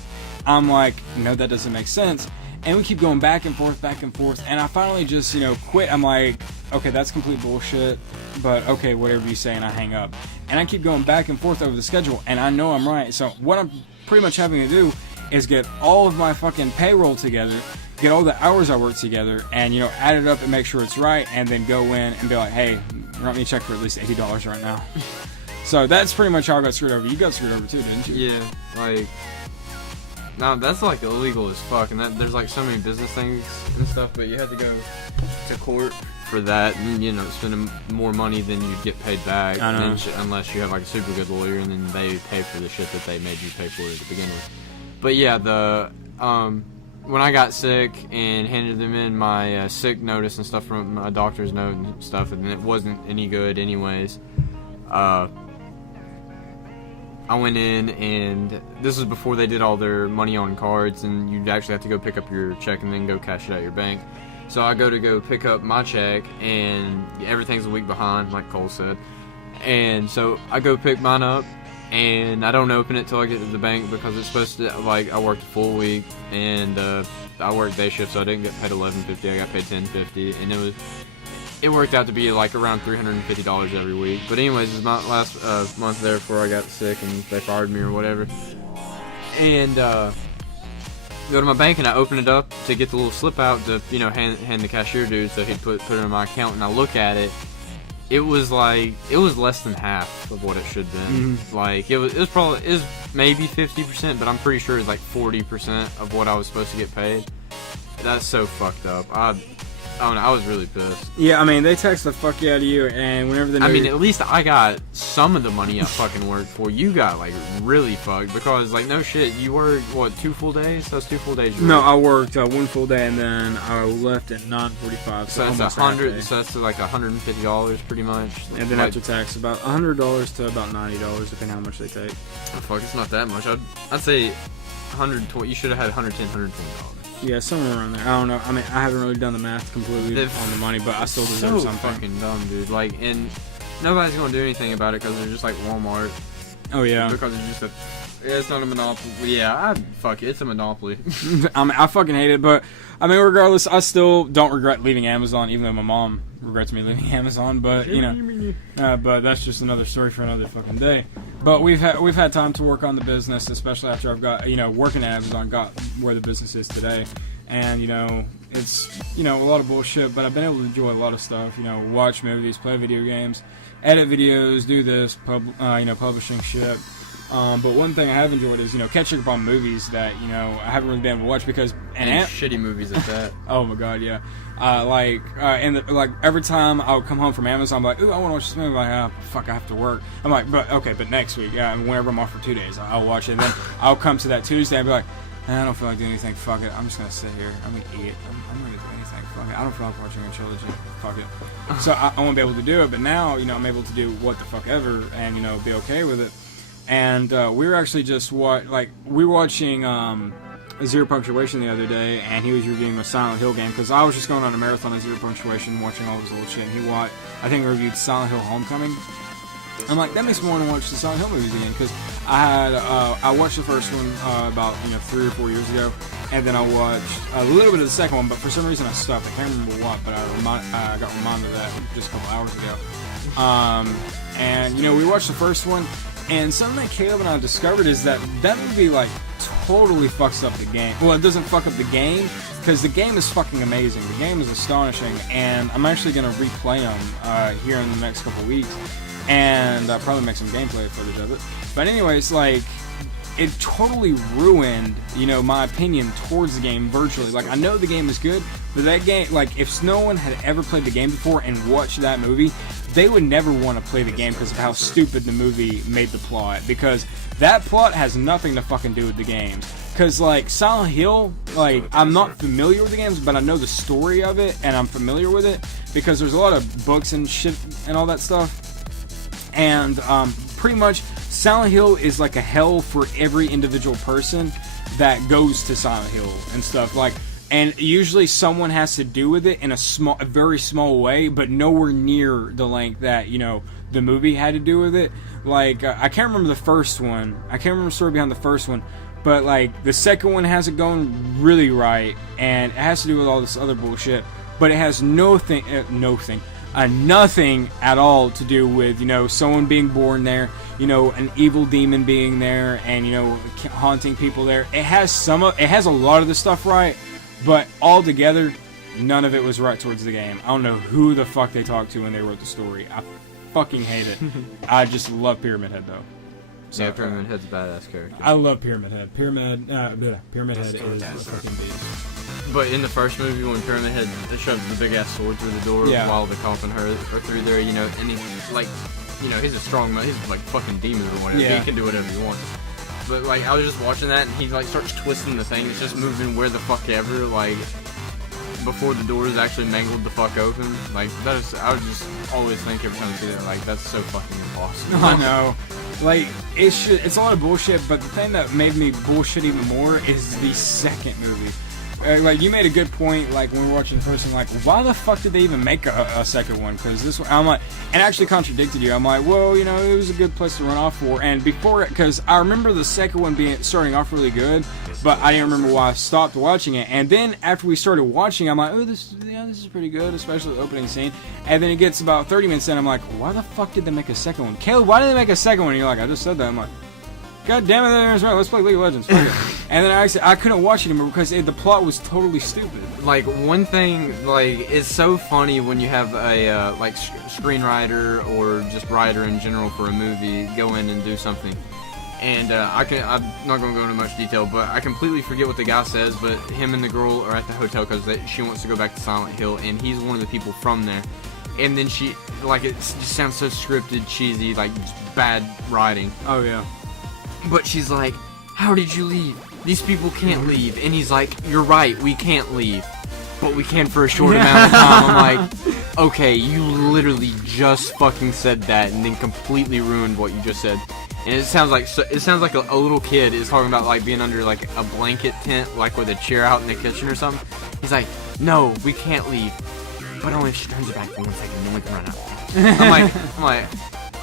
I'm like, no, that doesn't make sense. And we keep going back and forth, and I finally just, quit. I'm like, okay, that's complete bullshit, but okay, whatever you say, and I hang up. And I keep going back and forth over the schedule, and I know I'm right. So what I'm pretty much having to do is get all of my fucking payroll together, get all the hours I work together, and, add it up and make sure it's right, and then go in and be like, hey, write me a check for at least $80 right now. So that's pretty much how I got screwed over. You got screwed over too, didn't you? Yeah, like... Now that's like illegal as fuck, and there's like so many business things and stuff, but you have to go to court for that, and spending more money than you'd get paid back, unless you have like a super good lawyer, and then they pay for the shit that they made you pay for to begin with. But yeah, when I got sick and handed them in my sick notice and stuff from my doctor's note and stuff, and it wasn't any good anyways. I went in, and this was before they did all their money on cards, and you'd actually have to go pick up your check and then go cash it out your bank. So I go pick up my check, and everything's a week behind, like Cole said. And so I go pick mine up, and I don't open it till I get to the bank because it's supposed to, like, I worked a full week, and I worked day shift, so I didn't get paid $11.50. I got paid $10.50, and it worked out to be like around $350 every week. But anyways, it was my last month there before I got sick and they fired me or whatever. And go to my bank, and I open it up to get the little slip out to hand the cashier dude so he'd put it in my account. And I look at it, it was less than half of what it should have been. Mm-hmm. Like it was maybe 50%, but I'm pretty sure it's like 40% of what I was supposed to get paid. That's so fucked up. I was really pissed. Yeah, I mean, they tax the fuck out of you, and whenever they know at least I got some of the money I fucking worked for. You got, like, really fucked, because, like, no shit, you worked, what, 2 full days? That's 2 full days. No, I worked 1 full day, and then I left at 9:45. So that's $100. So that's like $150 pretty much. And then after tax, about $100 to about $90, depending on how much they take. Oh, fuck, it's not that much. I'd say 120. You should have had $110, $120. Yeah, somewhere around there. I don't know. I mean, I haven't really done the math completely on the money, but I still deserve something. So fucking dumb, dude. Like, and nobody's gonna do anything about it because they're just like Walmart. Oh yeah. Because it's just it's not a monopoly. Yeah, fuck it. It's a monopoly. I mean, I fucking hate it, but I mean, regardless, I still don't regret leaving Amazon, even though my mom regrets me leaving Amazon, but you know, but that's just another story for another fucking day. But we've had time to work on the business, especially after I've got, you know, working at Amazon, got where the business is today, and you know, it's, you know, a lot of bullshit, but I've been able to enjoy a lot of stuff. You know, watch movies, play video games, edit videos, do this, you know, publishing shit. But one thing I have enjoyed is, you know, catching up on movies that, you know, I haven't really been able to watch because and shitty movies at that. Oh my god, yeah. Like every time I would come home from Amazon, I'm like, ooh, I want to watch this movie. I'm like, fuck, I have to work. I'm like, but next week, yeah, whenever I'm off for 2 days, I'll watch it. And then I'll come to that Tuesday and be like, I don't feel like doing anything. Fuck it. I'm just gonna sit here. I'm gonna eat. I'm gonna do anything. Fuck it. I don't feel like watching a trilogy. Fuck it. So I won't be able to do it. But now, you know, I'm able to do what the fuck ever, and you know, be okay with it. And we were actually just we were watching Zero Punctuation the other day, and he was reviewing the Silent Hill game because I was just going on a marathon of Zero Punctuation, watching all this old shit. And I think, reviewed Silent Hill Homecoming. I'm like, that makes me want to watch the Silent Hill movies again because I watched the first one about 3 or 4 years ago, and then I watched a little bit of the second one, but for some reason I stopped. I can't remember what, but I got reminded of that just a couple hours ago. And you know, we watched the first one, and something that Caleb and I discovered is that movie like totally fucks up the game. Well, it doesn't fuck up the game because the game is fucking amazing. The game is astonishing, and I'm actually gonna replay them here in the next couple weeks. And probably make some gameplay footage of it. But anyways, like, it totally ruined, you know, my opinion towards the game virtually. Like, I know the game is good, but that game, like, if no one had ever played the game before and watched that movie, they would never want to play the game because of how stupid the movie made the plot. Because that plot has nothing to fucking do with the game. Because, like, Silent Hill, like, I'm not familiar with the games, but I know the story of it, and I'm familiar with it. Because there's a lot of books and shit and all that stuff. And pretty much Silent Hill is like a hell for every individual person that goes to Silent Hill and stuff. Like, and usually someone has to do with it in a very small way, but nowhere near the length that, you know, the movie had to do with it. Like, I can't remember the first one. I can't remember the story behind the first one. But, like, the second one has it going really right, and it has to do with all this other bullshit. But it has nothing at all to do with, you know, someone being born there, you know, an evil demon being there, and, you know, haunting people there. It has a lot of the stuff right, but altogether, none of it was right towards the game. I don't know who the fuck they talked to when they wrote the story. I fucking hate it. I just love Pyramid Head, though. So, yeah, Pyramid Head's a badass character. I love Pyramid Head. Pyramid Head is a fucking beast. But in the first movie, when Pyramid Head shoves the big ass sword through the door while the coffin are through there, you know, and he's like, you know, he's a strong man, he's like fucking demon or whatever. Yeah. He can do whatever he wants. But like, I was just watching that, and he like starts twisting the thing. It's just moving where the fuck ever, like before the door is actually mangled the fuck open. Like that is, I would just always think every time I see that, like that's so fucking impossible. I know. Like, it's a lot of bullshit, but the thing that made me bullshit even more is the second movie. Like, you made a good point, like, when we were watching the first one, like, why the fuck did they even make a second one? Because this one, I'm like, and actually contradicted you. I'm like, well, you know, it was a good place to run off for. And before it, because I remember the second one starting off really good, but I didn't remember why I stopped watching it. And then after we started watching, I'm like, oh, this is pretty good, especially the opening scene. And then it gets about 30 minutes in, I'm like, why the fuck did they make a second one? Caleb, why did they make a second one? And you're like, I just said that. I'm like, God damn it, that's right, let's play League of Legends. And then I couldn't watch it anymore because the plot was totally stupid. Like, one thing, like, it's so funny when you have a, like, screenwriter or just writer in general for a movie go in and do something. And I'm not going to go into much detail, but I completely forget what the guy says, but him and the girl are at the hotel because she wants to go back to Silent Hill, and he's one of the people from there. And then she, like, it just sounds so scripted, cheesy, like, bad writing. Oh, yeah. But she's like, how did you leave? These people can't leave. And he's like, you're right, we can't leave. But we can for a short amount of time. I'm like, okay, you literally just fucking said that and then completely ruined what you just said. And it sounds like a little kid is talking about like being under like a blanket tent, like with a chair out in the kitchen or something. He's like, no, we can't leave. But only if she turns it back for 1 second, then we can run out. I'm like,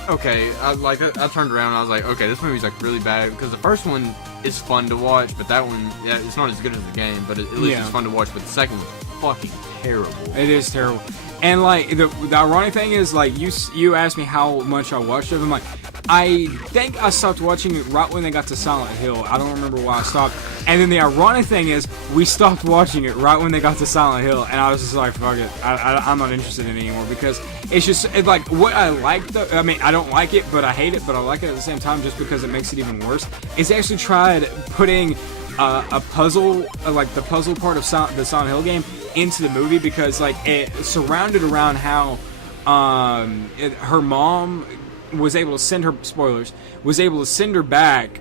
okay, I turned around and I was like, okay, this movie's like really bad because the first one is fun to watch, but that one, yeah, it's not as good as the game, but at least it's fun to watch. But the second one's fucking terrible. It is terrible, And like the ironic thing is, like you asked me how much I watched it. I'm like, I think I stopped watching it right when they got to Silent Hill. I don't remember why I stopped. And then the ironic thing is, we stopped watching it right when they got to Silent Hill, and I was just like, fuck it, I'm not interested in it anymore, because it's like what I like. I mean, I don't like it, but I hate it, but I like it at the same time, just because it makes it even worse. Is they actually tried putting a puzzle, like the puzzle part of the Silent Hill game, into the movie, because like it surrounded around how her mom was able to send her, spoilers, was able to send her back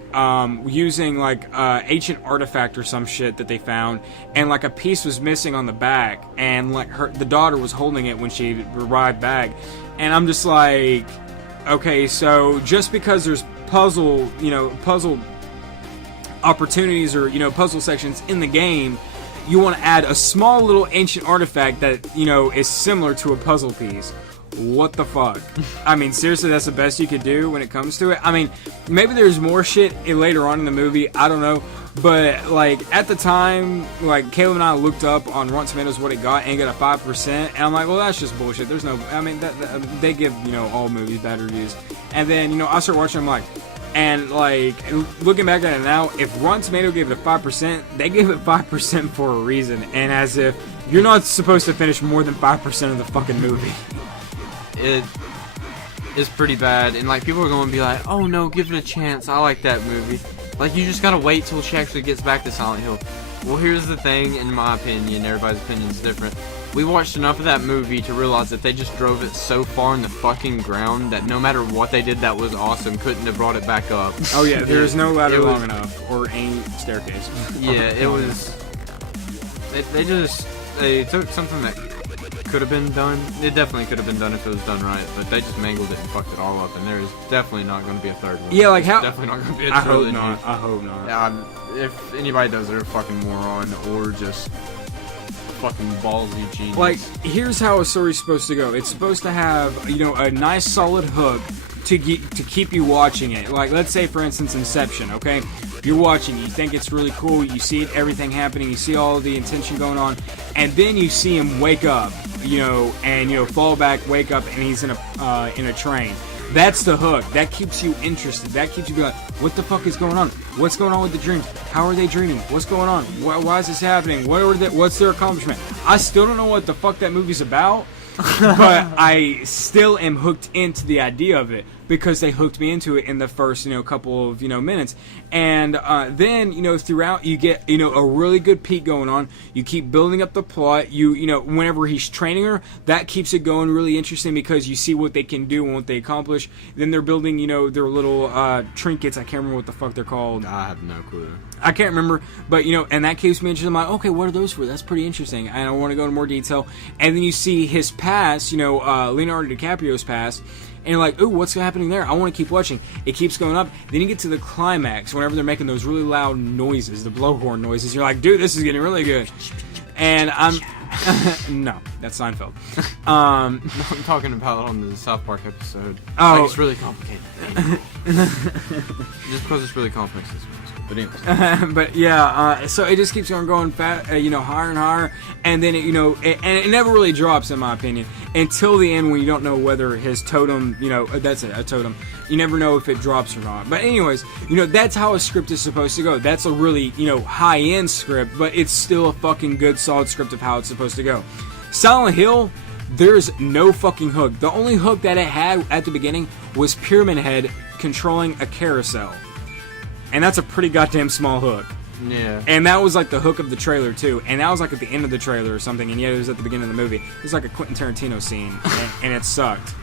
using like ancient artifact or some shit that they found, and like a piece was missing on the back, and like the daughter was holding it when she arrived back. And I'm just like, okay, so just because there's puzzle opportunities, or puzzle sections in the game, you want to add a small little ancient artifact that is similar to a puzzle piece. What the fuck? I mean, seriously, that's the best you could do when it comes to it? I mean, maybe there's more shit later on in the movie, I don't know, but like at the time, like Kaleb and I looked up on Rotten Tomatoes what it got, and it got a 5%, and I'm like, well, that's just bullshit. There's no, I mean, they give all movies bad reviews. And then I start watching, I'm like, and like looking back at it now, if Rotten Tomato gave it a 5%, they gave it 5% for a reason, and as if you're not supposed to finish more than 5% of the fucking movie. It is pretty bad, and like people are going to be like, oh no, give it a chance, I like that movie. Like, you just gotta wait till she actually gets back to Silent Hill. Well, here's the thing, in my opinion, everybody's opinion is different. We watched enough of that movie to realize that they just drove it so far in the fucking ground that no matter what they did that was awesome, couldn't have brought it back up. Oh yeah, there's no ladder long enough, or any staircase. Yeah, it was... They took something that could have been done. It definitely could have been done if it was done right, but they just mangled it and fucked it all up, and there is definitely not going to be a third one. Yeah, like how... Definitely not going to be a trilogy. trilogy. I hope not. If anybody does, they're a fucking moron, or just fucking ballsy genius. Like, here's how a story's supposed to go. It's supposed to have, a nice solid hook to keep you watching it. Like, let's say, for instance, Inception, okay? You're watching, you think it's really cool, you see everything happening, you see all the intention going on, and then you see him wake up, and, fall back, wake up, and he's in a train. That's the hook. That keeps you interested. That keeps you like, what the fuck is going on? What's going on with the dreams? How are they dreaming? What's going on? Why is this happening? What's their accomplishment? I still don't know what the fuck that movie's about, but I still am hooked into the idea of it, because they hooked me into it in the first, couple of, minutes. And then, throughout, you get, a really good peak going on. You keep building up the plot. Whenever he's training her, that keeps it going really interesting, because you see what they can do and what they accomplish. Then they're building, their little trinkets. I can't remember what the fuck they're called. I have no clue. I can't remember, but, and that keeps me interested. I'm like, okay, what are those for? That's pretty interesting. And I want to go into more detail. And then you see his past, Leonardo DiCaprio's past, and you're like, ooh, what's happening there? I want to keep watching. It keeps going up. Then you get to the climax, whenever they're making those really loud noises, the blowhorn noises. You're like, dude, this is getting really good. And I'm... no, that's Seinfeld. I'm talking about on the South Park episode. Oh. Like, it's really complicated. Just because it's really complex. But anyways. But yeah, so it just keeps on going fat, higher and higher, and then it never really drops, in my opinion, until the end, when you don't know whether his totem, that's a totem. You never know if it drops or not. But anyways, that's how a script is supposed to go. That's a really, high-end script, but it's still a fucking good, solid script of how it's supposed to go. Silent Hill, there's no fucking hook. The only hook that it had at the beginning was Pyramid Head controlling a carousel. And that's a pretty goddamn small hook. Yeah. And that was like the hook of the trailer too. And that was like at the end of the trailer or something. And yet it was at the beginning of the movie. It was like a Quentin Tarantino scene. and it sucked.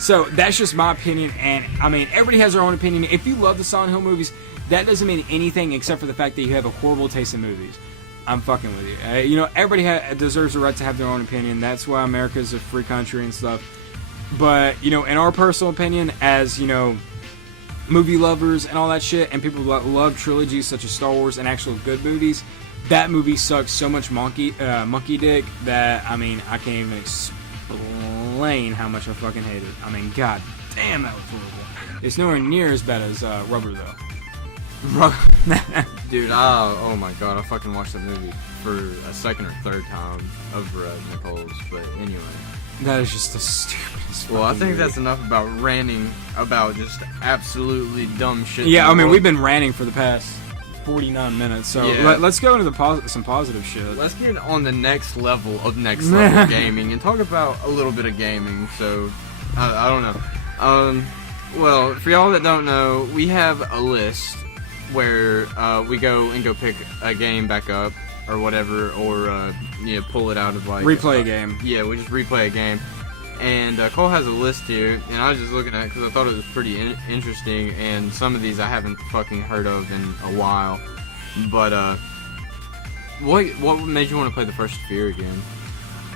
So that's just my opinion. And I mean, everybody has their own opinion. If you love the Silent Hill movies, that doesn't mean anything except for the fact that you have a horrible taste in movies. I'm fucking with you. Everybody deserves the right to have their own opinion. That's why America's a free country and stuff. But, in our personal opinion, as, movie lovers and all that shit, and people that love trilogies such as Star Wars and actual good movies, that movie sucks so much monkey dick that, I mean, I can't even explain how much I fucking hate it. I mean, god damn, that was horrible. It's nowhere near as bad as Rubber, though. Dude, oh my god, I fucking watched that movie for a second or third time over at Nicole's. But anyway. That is just the stupidest. Well, I think movie. that's enough about ranting about just absolutely dumb shit. Yeah, I mean, we've been ranting for the past 49 minutes, so Yeah. let's go into some positive shit. Let's get on the next level of next level gaming and talk about a little bit of gaming. So, I don't know. Well, for y'all that don't know, we have a list where we go pick a game back up or whatever, or pull it out of like Replay a game. Yeah, we just replay a game. And Cole has a list here, and I was just looking at it because I thought it was pretty interesting, and some of these I haven't fucking heard of in a while. But, what made you want to play the first Sphere again?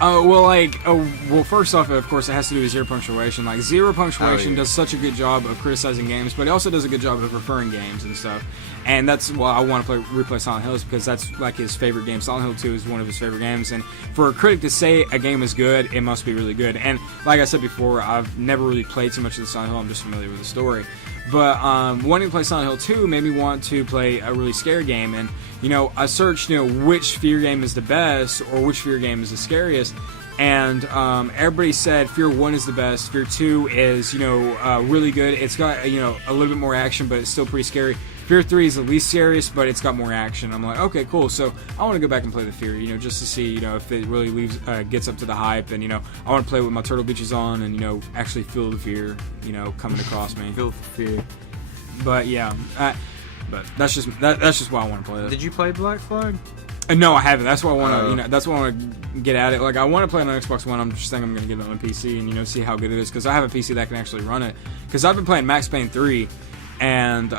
Well, first off, of course, it has to do with zero punctuation. Like, zero punctuation does such a good job of criticizing games, but it also does a good job of referring games and stuff. And that's why I want to replay Silent Hills, because that's like his favorite game. Silent Hill 2 is one of his favorite games, and for a critic to say a game is good, it must be really good. And like I said before, I've never really played too much of the Silent Hill. I'm just familiar with the story. But wanting to play Silent Hill 2 made me want to play a really scary game. And, I searched, which Fear game is the best or which Fear game is the scariest. And everybody said Fear 1 is the best. Fear 2 is, really good. It's got, a little bit more action, but it's still pretty scary. Fear 3 is the least scariest, but it's got more action. I'm like, okay, cool. So I want to go back and play the Fear, just to see, if it really gets up to the hype. And, I want to play with my Turtle Beaches on and, actually feel the fear, coming across me. Feel the fear. But, yeah. But that's just why I want to play it. Did you play Black Flag? No, I haven't. That's why I want to, that's why I want to get at it. Like, I want to play it on Xbox One. I'm just thinking I'm going to get it on a PC and, see how good it is. Because I have a PC that can actually run it. Because I've been playing Max Payne 3. And,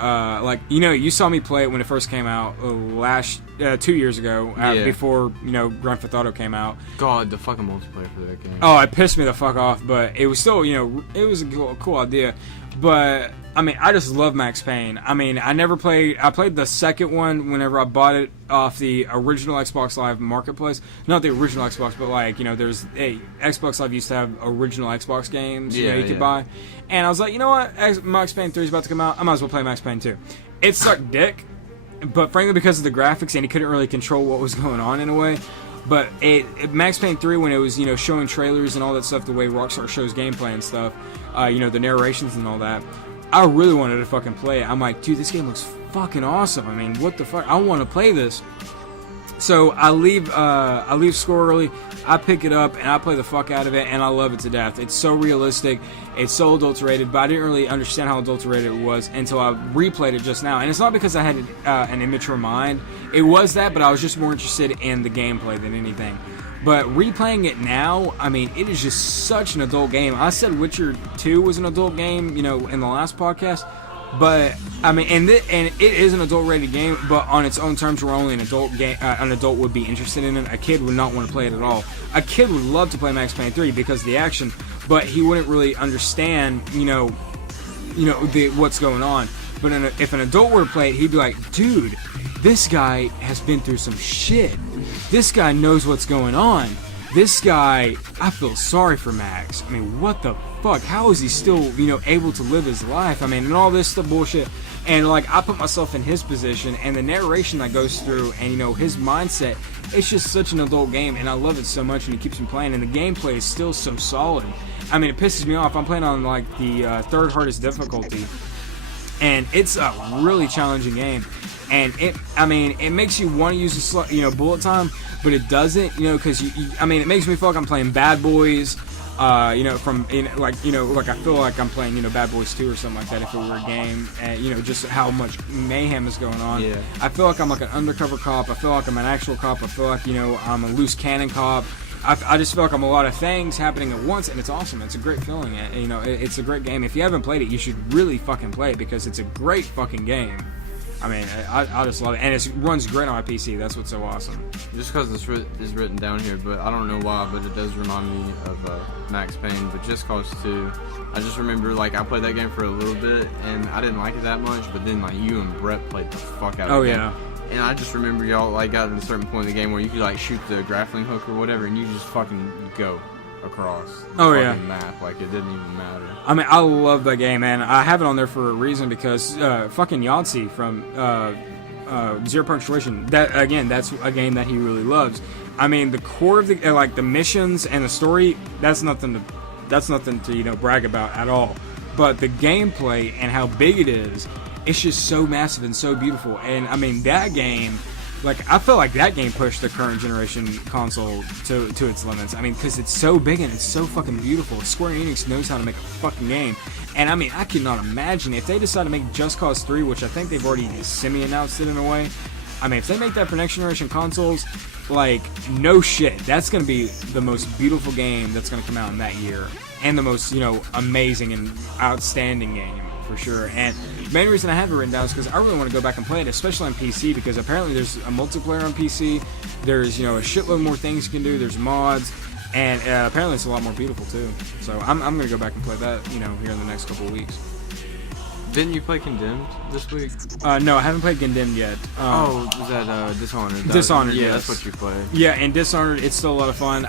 you saw me play it when it first came out 2 years ago, before, Grand Theft Auto came out. God, the fucking multiplayer for that game. Oh, it pissed me the fuck off, but it was still, it was a cool idea. But, I mean, I just love Max Payne. I mean, I played the second one whenever I bought it off the original Xbox Live Marketplace. Not the original Xbox, but there's Xbox Live used to have original Xbox games you could buy. And I was like, you know what, Max Payne 3 is about to come out, I might as well play Max Payne 2. It sucked dick, but frankly because of the graphics, and he couldn't really control what was going on in a way. But Max Payne 3, when it was, showing trailers and all that stuff, the way Rockstar shows gameplay and stuff, the narrations and all that, I really wanted to fucking play it. I'm like, dude, this game looks fucking awesome. I mean, what the fuck? I want to play this. So I leave school early, I pick it up, and I play the fuck out of it, and I love it to death. It's so realistic, it's so adulterated, but I didn't really understand how adulterated it was until I replayed it just now. And it's not because I had an immature mind. It was that, but I was just more interested in the gameplay than anything. But replaying it now, I mean, it is just such an adult game. I said Witcher 2 was an adult game, in the last podcast. But I mean, and it is an adult-rated game, but on its own terms, where only an adult would be interested in it. A kid would not want to play it at all. A kid would love to play Max Payne 3 because of the action, but he wouldn't really understand, what's going on. But if an adult were to play it, he'd be like, dude, this guy has been through some shit. This guy knows what's going on. This guy, I feel sorry for Max. I mean, what the fuck? How is he still, able to live his life? I mean, and all this stuff bullshit. And, I put myself in his position, and the narration that goes through, and, his mindset, it's just such an adult game, and I love it so much, and it keeps me playing, and the gameplay is still so solid. I mean, it pisses me off. I'm playing on, the third hardest difficulty, and it's a really challenging game. And it makes you want to use bullet time, but it doesn't, because it makes me feel like I'm playing Bad Boys, I feel like I'm playing, Bad Boys 2 or something like that if it were a game, and, just how much mayhem is going on. Yeah. I feel like I'm like an undercover cop, I feel like I'm an actual cop, I feel like, I'm a loose cannon cop. I just feel like I'm a lot of things happening at once, and it's awesome. It's a great feeling. It's a great game. If you haven't played it, you should really fucking play it, because it's a great fucking game. I mean, I just love it, and it runs great on my PC. That's what's so awesome. Just because it's written down here, but I don't know why, but it does remind me of Max Payne. But Just Cause 2, I just remember I played that game for a little bit, and I didn't like it that much. But then you and Brett played the fuck out of it. Oh yeah. And I just remember y'all got to a certain point in the game where you could shoot the grappling hook or whatever, and you just fucking go across the map. It didn't even matter. I mean, I love that game, man. I have it on there for a reason, because fucking Yahtzee from Zero Punctuation. That again, that's a game that he really loves. I mean, the core of the like the missions and the story, that's nothing to brag about at all. But the gameplay and how big it is, it's just so massive and so beautiful. And I mean, that game, like, I feel like that game pushed the current generation console to its limits. I mean, because it's so big and it's so fucking beautiful. Square Enix knows how to make a fucking game. And I mean, I cannot imagine if they decide to make Just Cause 3, which I think they've already semi-announced it in a way. I mean, if they make that for next generation consoles, like, no shit, that's going to be the most beautiful game that's going to come out in that year. And the most, amazing and outstanding game, for sure. And the main reason I have it written down is because I really want to go back and play it, especially on PC, because apparently there's a multiplayer on PC. There's, a shitload more things you can do. There's mods. And apparently it's a lot more beautiful, too. So I'm going to go back and play that, here in the next couple of weeks. Didn't you play Condemned this week? No, I haven't played Condemned yet. Was that Dishonored? Dishonored, yeah, yes. That's what you played. Yeah, and Dishonored, it's still a lot of fun.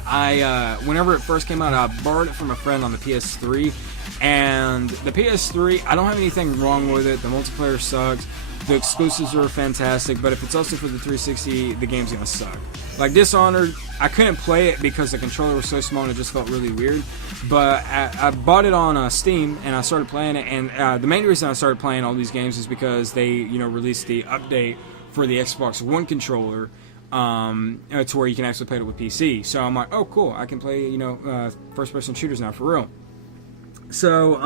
Whenever it first came out, I borrowed it from a friend on the PS3. And the PS3, I don't have anything wrong with it. The multiplayer sucks. The exclusives are fantastic, but if it's also for the 360, the game's gonna suck. Like Dishonored, I couldn't play it because the controller was so small and it just felt really weird. But I bought it on Steam and I started playing it. And the main reason I started playing all these games is because they, released the update for the Xbox One controller to where you can actually play it with PC. So I'm like, oh cool, I can play, first-person shooters now for real. So,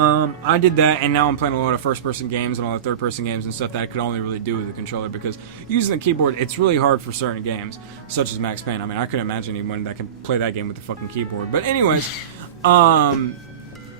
I did that, and now I'm playing a lot of first-person games and a lot of third-person games and stuff that I could only really do with the controller, because using the keyboard, it's really hard for certain games, such as Max Payne. I mean, I couldn't imagine anyone that can play that game with the fucking keyboard. But anyways, I'm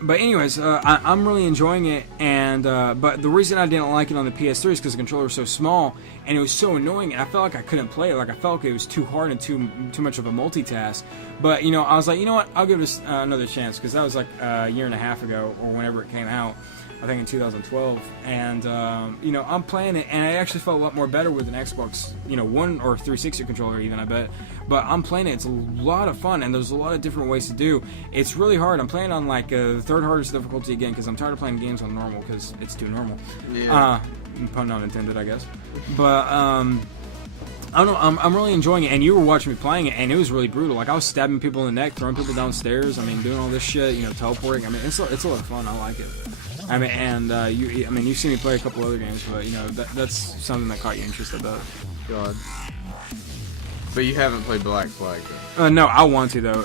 really enjoying it, and but the reason I didn't like it on the PS3 is because the controller was so small, and it was so annoying, and I felt like I couldn't play it. Like, I felt like it was too hard and too much of a multitask. But, I was like, you know what, I'll give this another chance, because that was like a year and a half ago, or whenever it came out, I think in 2012, and, I'm playing it, and I actually felt a lot more better with an Xbox, One or 360 controller even, I bet. But I'm playing it, it's a lot of fun, and there's a lot of different ways to do. It's really hard. I'm playing on, like, the third hardest difficulty again, because I'm tired of playing games on normal, because it's too normal. Yeah. Pun not intended, I guess. But, I don't know, I'm really enjoying it, and you were watching me playing it, and it was really brutal. Like, I was stabbing people in the neck, throwing people downstairs, I mean, doing all this shit, teleporting. I mean, it's a lot of fun, I like it. I mean, and you've seen me play a couple other games, but, that's something that caught your interest, I bet. God. But you haven't played Black Flag, though. No, I want to, though.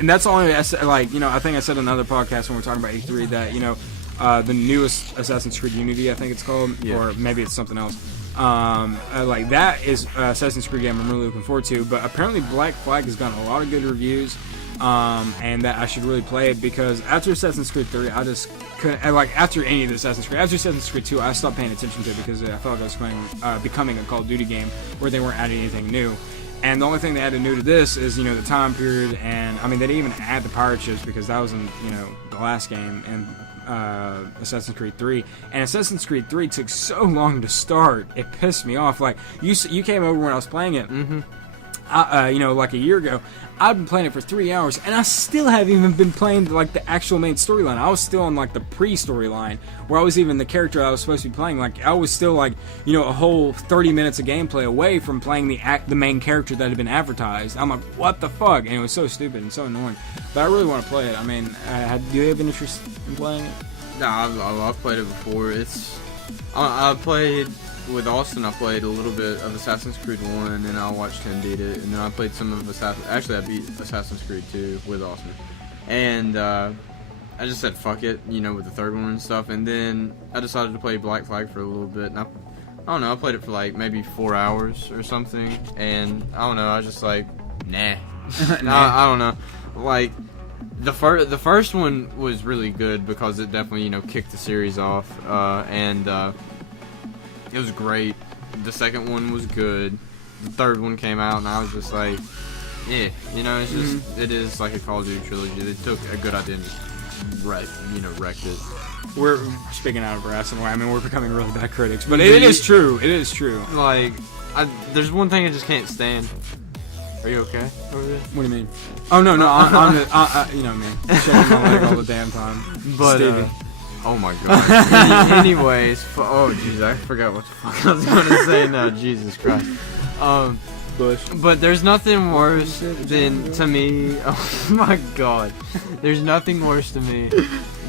And that's only, I think I said in another podcast when we were talking about E3 that, the newest Assassin's Creed Unity, I think it's called, yeah. Or maybe it's something else. Like, that is Assassin's Creed game I'm really looking forward to, but apparently Black Flag has gotten a lot of good reviews, and that I should really play it, because after Assassin's Creed 3, I just couldn't, after any of the Assassin's Creed, after Assassin's Creed 2, I stopped paying attention to it, because I felt like I was playing, becoming a Call of Duty game, where they weren't adding anything new. And the only thing they added new to this is, the time period, and, I mean, they didn't even add the pirate ships, because that was in, the last game, and Assassin's Creed 3, and Assassin's Creed 3 took so long to start, it pissed me off. Like, you came over when I was playing it, like a year ago. I've been playing it for 3 hours, and I still haven't even been playing, like, the actual main storyline. I was still on, like, the pre-storyline, where I was even the character I was supposed to be playing. Like, I was still, like, a whole 30 minutes of gameplay away from playing the main character that had been advertised. I'm like, what the fuck? And it was so stupid and so annoying. But I really want to play it. I mean, do you have an interest in playing it? No, I've played it before. I played with Austin. I played a little bit of Assassin's Creed 1, and I watched him beat it, and then I played some of I beat Assassin's Creed 2 with Austin, and I just said fuck it, with the third one and stuff, and then I decided to play Black Flag for a little bit, and I don't know, I played it for like maybe 4 hours or something, and I don't know, I was just like, nah. I don't know, like. The first one was really good because it definitely, kicked the series off, and it was great. The second one was good. The third one came out, and I was just like, yeah, it's just, it is like a Call of Duty trilogy. They took a good idea and wrecked it. We're speaking out of our ass, I mean, we're becoming really bad critics, but it is true. It is true. Like, there's one thing I just can't stand. Are you okay over there? What do you mean? Oh, no, I'm you know me. Shaking my leg all the damn time. But, Stevie. Oh my god. Anyways, oh jeez, I forgot what the fuck I was going to say now. Jesus Christ. Bush. But there's nothing worse than, to me, oh my god, there's nothing worse to me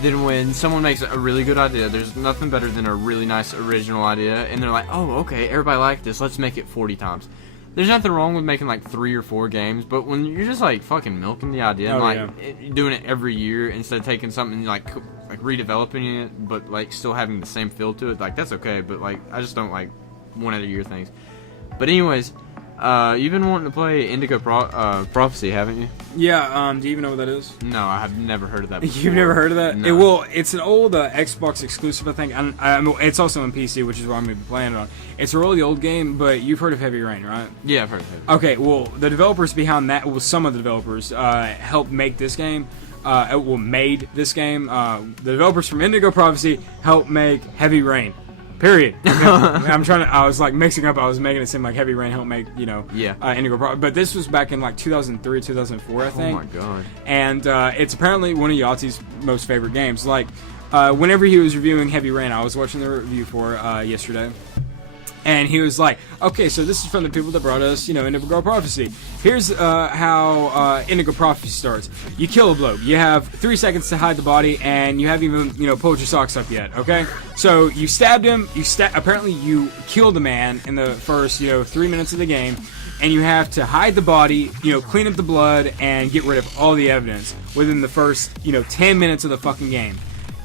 than when someone makes a really good idea. There's nothing better than a really nice original idea, and they're like, oh, okay, everybody liked this, let's make it 40 times. There's nothing wrong with making like 3 or 4 games, but when you're just like fucking milking the idea and like doing it every year instead of taking something and like redeveloping it, but like still having the same feel to it, like that's okay, but like I just don't like one of the year things. But anyways, you've been wanting to play Indigo Prophecy, haven't you? Yeah, do you even know what that is? No, I have never heard of that before. You've never heard of that? No. It's an old Xbox exclusive, I think. It's also on PC, which is what I'm going to be playing it on. It's a really old game, but you've heard of Heavy Rain, right? Yeah, I've heard of it. Okay, well, the developers behind that, well, some of the developers helped make this game. Made this game. The developers from Indigo Prophecy helped make Heavy Rain. Period. Okay. I was like mixing up. I was making it seem like Heavy Rain helped make, Indigo Prophecy. But this was back in like 2003, 2004, I think. Oh my god. And it's apparently one of Yahtzee's most favorite games. Like, whenever he was reviewing Heavy Rain, I was watching the review for yesterday. And he was like, okay, so this is from the people that brought us, Indigo Prophecy. Here's how Indigo Prophecy starts. You kill a bloke. You have 3 seconds to hide the body, and you haven't even, pulled your socks up yet, okay? So you stabbed him. Apparently you killed the man in the first, 3 minutes of the game, and you have to hide the body, clean up the blood, and get rid of all the evidence within the first, 10 minutes of the fucking game.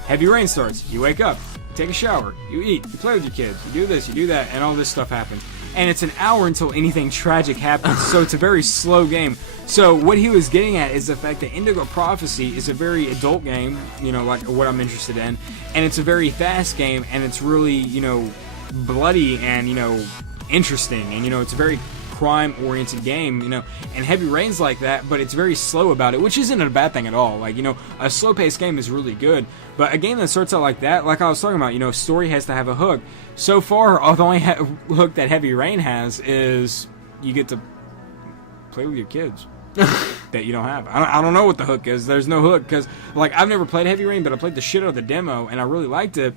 Heavy Rain starts. You wake up. Take a shower, you eat, you play with your kids, you do this, you do that, and all this stuff happens. And it's an hour until anything tragic happens, so it's a very slow game. So what he was getting at is the fact that Indigo Prophecy is a very adult game, like what I'm interested in, and it's a very fast game, and it's really, bloody and, interesting, and, it's a very crime-oriented game, and Heavy Rain's like that, but it's very slow about it, which isn't a bad thing at all. Like, a slow-paced game is really good, but a game that starts out like that, like I was talking about, story has to have a hook. So far, the only hook that Heavy Rain has is you get to play with your kids that you don't have. I don't know what the hook is. There's no hook, because, like, I've never played Heavy Rain, but I played the shit out of the demo, and I really liked it.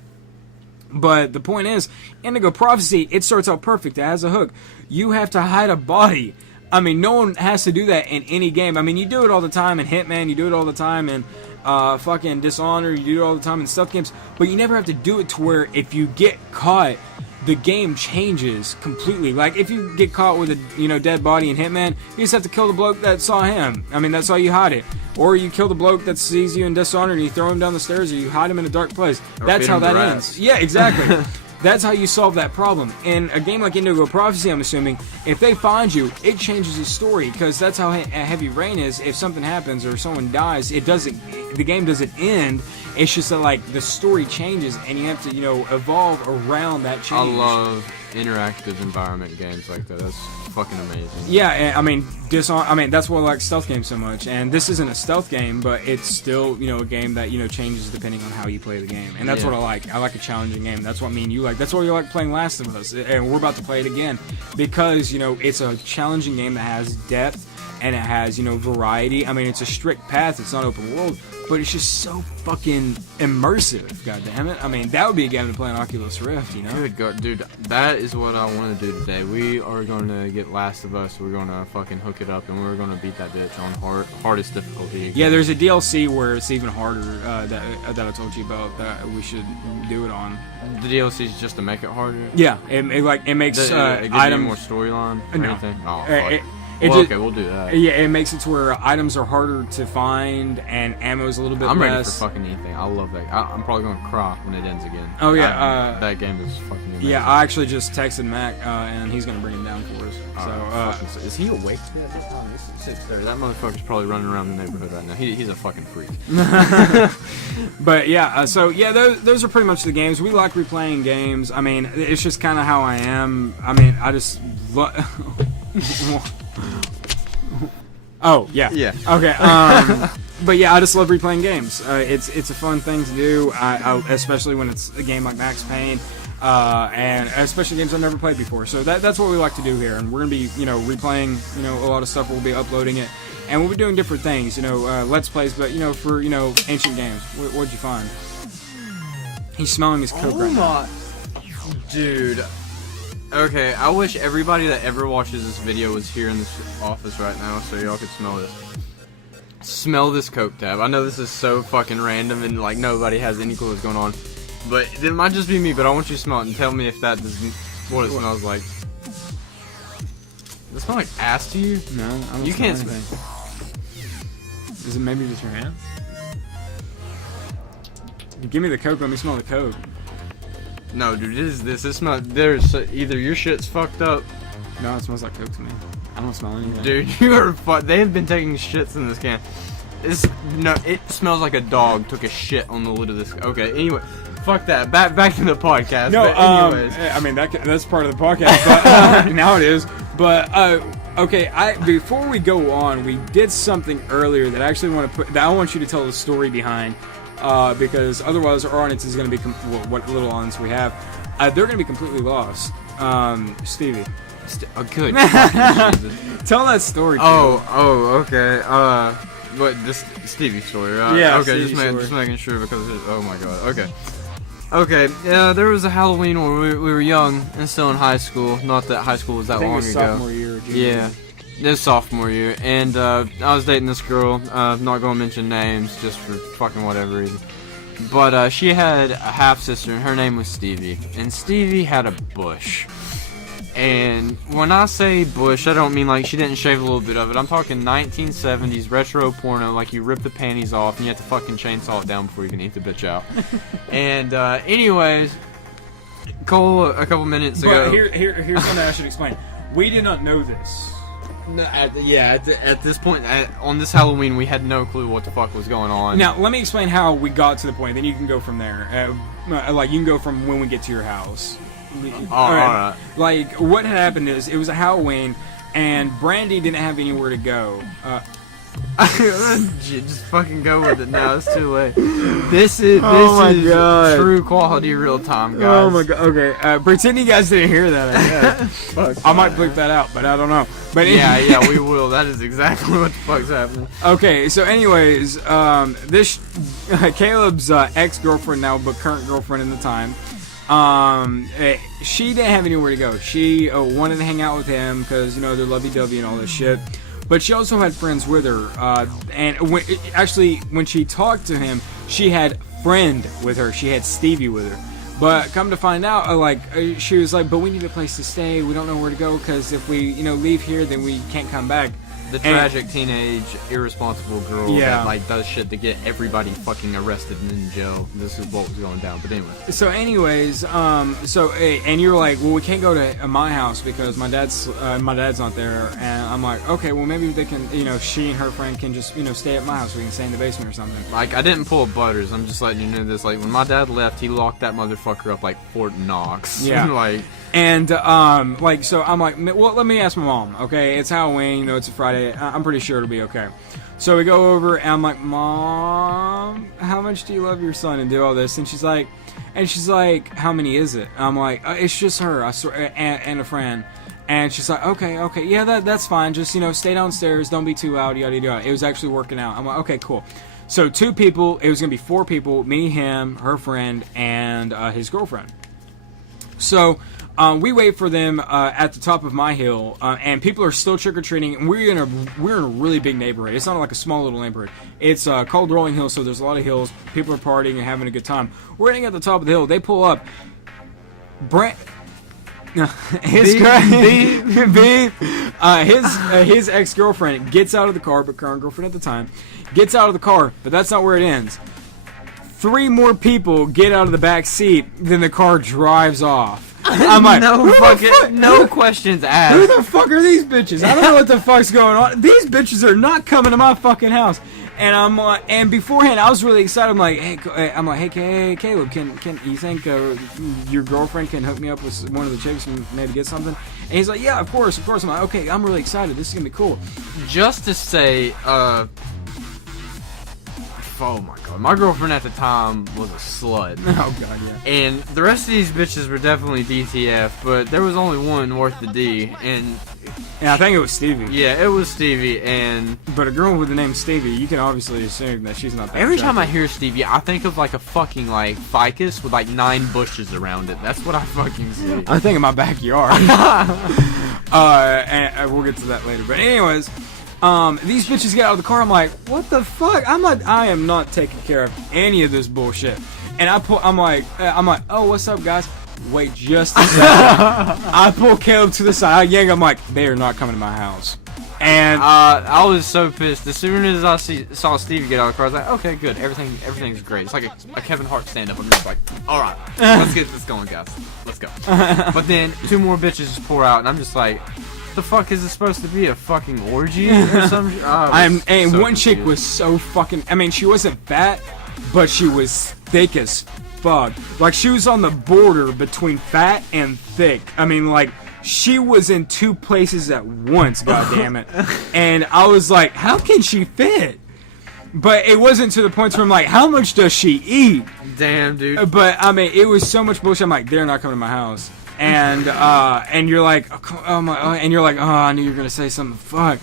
But the point is, Indigo Prophecy, it starts out perfect. It has a hook. You have to hide a body. I mean, no one has to do that in any game. I mean, you do it all the time in Hitman. You do it all the time in fucking Dishonored. You do it all the time in stealth games. But you never have to do it to where if you get caught, the game changes completely. Like, if you get caught with a dead body in Hitman, you just have to kill the bloke that saw him. I mean, that's how you hide it. Or you kill the bloke that sees you in Dishonored and you throw him down the stairs, or you hide him in a dark place. That's how that ends. Yeah, exactly. That's how you solve that problem. In a game like Indigo Prophecy, I'm assuming, if they find you, it changes the story, because that's how Heavy Rain is. If something happens or someone dies, the game doesn't end. It's just that, like, the story changes, and you have to, evolve around that change. I love interactive environment games like that. That's fucking amazing. Yeah, I mean, that's why I like stealth games so much. And this isn't a stealth game, but it's still, a game that, changes depending on how you play the game. And that's what I like. I like a challenging game. That's what me and you like. That's why you like playing Last of Us. And we're about to play it again. Because, it's a challenging game that has depth and it has, variety. I mean, it's a strict path. It's not open world. But it's just so fucking immersive, goddammit. I mean, that would be a game to play on Oculus Rift, Good God, dude, that is what I want to do today. We are going to get Last of Us, we're going to fucking hook it up, and we're going to beat that bitch on hardest difficulty again. Yeah, there's a DLC where it's even harder that I told you about that we should do it on. The DLC is just to make it harder? Yeah, it makes it gives items... you more storyline or no. anything? Oh, fuck. Okay, we'll do that. Yeah, it makes it to where items are harder to find and ammo's a little bit less. I'm ready for fucking anything. I love that. I'm probably going to cry when it ends again. Oh, yeah. That game is fucking amazing. Yeah, I actually just texted Mac, and he's going to bring him down for us. So, is he awake at this time? This is 6:30. That motherfucker's probably running around the neighborhood right now. He's a fucking freak. But, yeah, those are pretty much the games. We like replaying games. I mean, it's just kind of how I am. I mean, I just... Oh, yeah. Yeah. Okay. But yeah, I just love replaying games. It's a fun thing to do, especially when it's a game like Max Payne, and especially games I've never played before. So that's what we like to do here, and we're gonna be replaying a lot of stuff. We'll be uploading it, and we'll be doing different things. Let's plays, but for ancient games. What'd you find? He's smelling his coke right now. Dude. Okay, I wish everybody that ever watches this video was here in this office right now so y'all could smell this. Smell this coke tab. I know this is so fucking random and like nobody has any clue what's going on. But it might just be me, but I want you to smell it and tell me if that is what it smells like. Does it smell like ass to you? No, I don't. You can't smell anything. Is it maybe just your hands? Give me the coke. Let me smell the coke. No, dude, it smells. There's either your shit's fucked up. No, it smells like coke to me. I don't smell anything. Dude, you are they have been taking shits in this can. It smells like a dog took a shit on the lid of this. Okay, anyway, fuck that. Back to the podcast. No, but anyways. I mean that's part of the podcast, but now it is. But okay, before we go on, we did something earlier that I actually want to that I want you to tell the story behind, because otherwise our audience is going to be what little audience we have, they're going to be completely lost. Stevie. Good. Tell that story. Okay. But this Stevie story, right? Yeah. Okay, just making sure because oh my god. Okay. Yeah, there was a Halloween when we were young and still in high school. Not that high school was that long it was ago. Sophomore year. Or junior year. It was sophomore year, and I was dating this girl. Not gonna mention names, just for fucking whatever reason. But she had a half sister, and her name was Stevie. And Stevie had a bush. And when I say bush, I don't mean like she didn't shave a little bit of it. I'm talking 1970s retro porno, like you rip the panties off and you have to fucking chainsaw it down before you can eat the bitch out. And anyways, Cole, a couple minutes ago. But here's something I should explain. We did not know this. No, at this point, on this Halloween, we had no clue what the fuck was going on. Now, let me explain how we got to the point. Then you can go from there. Like you can go from when we get to your house. Alright. Like, what had happened is, it was a Halloween, and Brandy didn't have anywhere to go. Just fucking go with it now, it's too late. This is God. True quality real time, guys. Oh my god, okay. Pretend you guys didn't hear that, I guess. I might bleep that out, but I don't know. But yeah, we will. That is exactly what the fuck's happening. Okay, so anyways, this Caleb's ex-girlfriend now, but current girlfriend in the time, she didn't have anywhere to go. She wanted to hang out with him because, you know, they're lovey-dovey and all this shit. But she also had friends with her. And when she talked to him, she had friend with her. She had Stevie with her. But come to find out, she was like, but we need a place to stay. We don't know where to go because if we, you know, leave here, then we can't come back. The tragic teenage, irresponsible girl that like does shit to get everybody fucking arrested and in jail. This is what was going down. But anyway. So anyways, and you're like, well, we can't go to my house because my dad's not there. And I'm like, okay, well maybe they can, you know, she and her friend can just, you know, stay at my house. We can stay in the basement or something. Like I didn't pull butters. I'm just letting you know this. Like when my dad left, he locked that motherfucker up like Fort Knox. Yeah. Like. And, so I'm like, well, let me ask my mom, okay? It's Halloween, you know, it's a Friday. I'm pretty sure it'll be okay. So we go over, and I'm like, Mom, how much do you love your son? And do all this. And she's like, how many is it? I'm like, it's just her, I swear, and a friend. And she's like, okay, yeah, that's fine. Just, you know, stay downstairs, don't be too loud, yada, yada. It was actually working out. I'm like, okay, cool. So 2 people, it was going to be 4 people, me, him, her friend, and his girlfriend. So... we wait for them at the top of my hill, and people are still trick-or-treating, and we're in a really big neighborhood. It's not like a small little neighborhood. It's called Rolling Hill, so there's a lot of hills. People are partying and having a good time. We're getting at the top of the hill. They pull up. His ex-girlfriend gets out of the car, but current girlfriend at the time, gets out of the car, but that's not where it ends. 3 more people get out of the back seat, then the car drives off. I'm like, no questions asked. Who the fuck are these bitches? I don't know what the fuck's going on. These bitches are not coming to my fucking house. And I'm like, and beforehand, I was really excited. I'm like, hey, Caleb, can you think your girlfriend can hook me up with one of the chicks and maybe get something? And he's like, yeah, of course. I'm like, okay, I'm really excited. This is gonna be cool. Just to say, oh my god, my girlfriend at the time was a slut. Oh god, yeah. And the rest of these bitches were definitely DTF, but there was only one worth the D, and I think it was Stevie. yeah, it was Stevie, and But a girl with the name Stevie, you can obviously assume that she's not that every time I attractive. hear Stevie, I think of like a fucking like ficus with like 9 bushes around it. That's what I fucking see. I think in my backyard. And we'll get to that later. But anyways, these bitches get out of the car. I'm like, what the fuck? I am not taking care of any of this bullshit. And I'm like, oh, what's up, guys? Wait just a second. I pull Caleb to the side. I yank. I'm like, they are not coming to my house. And I was so pissed. As soon as I saw Stevie get out of the car, I was like, okay, good. Everything's great. It's like a Kevin Hart stand-up. I'm just like, all right, let's get this going, guys. Let's go. But then 2 more bitches just pour out, and I'm just like, the fuck is this supposed to be? A fucking orgy or something? and so one chick was so fucking. I mean, she wasn't fat, but she was thick as fuck. Like, she was on the border between fat and thick. I mean, like, she was in 2 places at once, goddammit. And I was like, how can she fit? But it wasn't to the point where I'm like, how much does she eat? Damn, dude. But, I mean, it was so much bullshit. I'm like, they're not coming to my house. And you're like, oh my, and you're like, oh, I knew you were gonna say something. Fuck.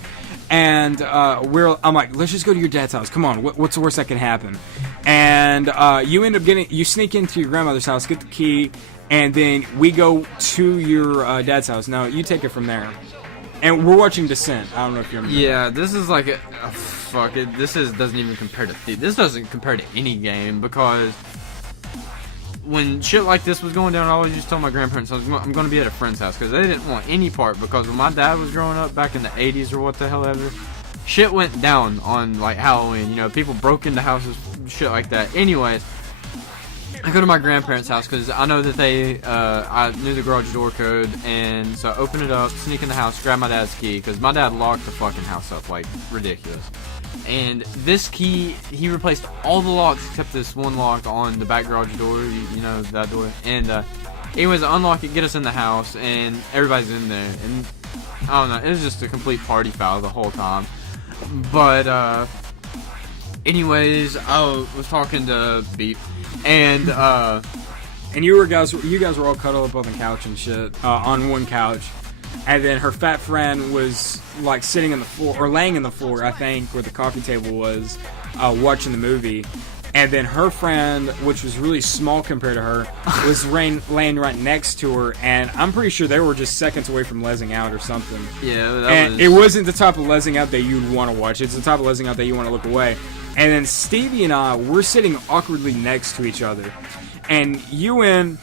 And I'm like, let's just go to your dad's house. Come on, what's the worst that can happen? And you sneak into your grandmother's house, get the key, and then we go to your dad's house. Now you take it from there. And we're watching Descent. I don't know if you remember. Yeah, this is like fuck it. Doesn't even compare to this doesn't compare to any game, because when shit like this was going down, I always used to tell my grandparents I'm going to be at a friend's house, because they didn't want any part. Because when my dad was growing up back in the 80s or what the hell ever, shit went down on like Halloween. You know, people broke into houses, shit like that. Anyways, I go to my grandparents' house because I know that I knew the garage door code, and so I open it up, sneak in the house, grab my dad's key, because my dad locked the fucking house up like ridiculous. And this key, he replaced all the locks except this one lock on the back garage door, you know, that door. And anyways, I unlock it, get us in the house, and everybody's in there. And I don't know, it was just a complete party foul the whole time. But anyways, I was talking to Beep, and you guys were all cuddled up on the couch and shit, on one couch. And then her fat friend was like sitting on the floor, or laying on the floor, I think, where the coffee table was, watching the movie. And then her friend, which was really small compared to her, was laying right next to her. And I'm pretty sure they were just seconds away from lezzing out or something. Yeah, it wasn't the type of lezzing out that you'd want to watch. It's the type of lezzing out that you want to look away. And then Stevie and I, we're sitting awkwardly next to each other. And you and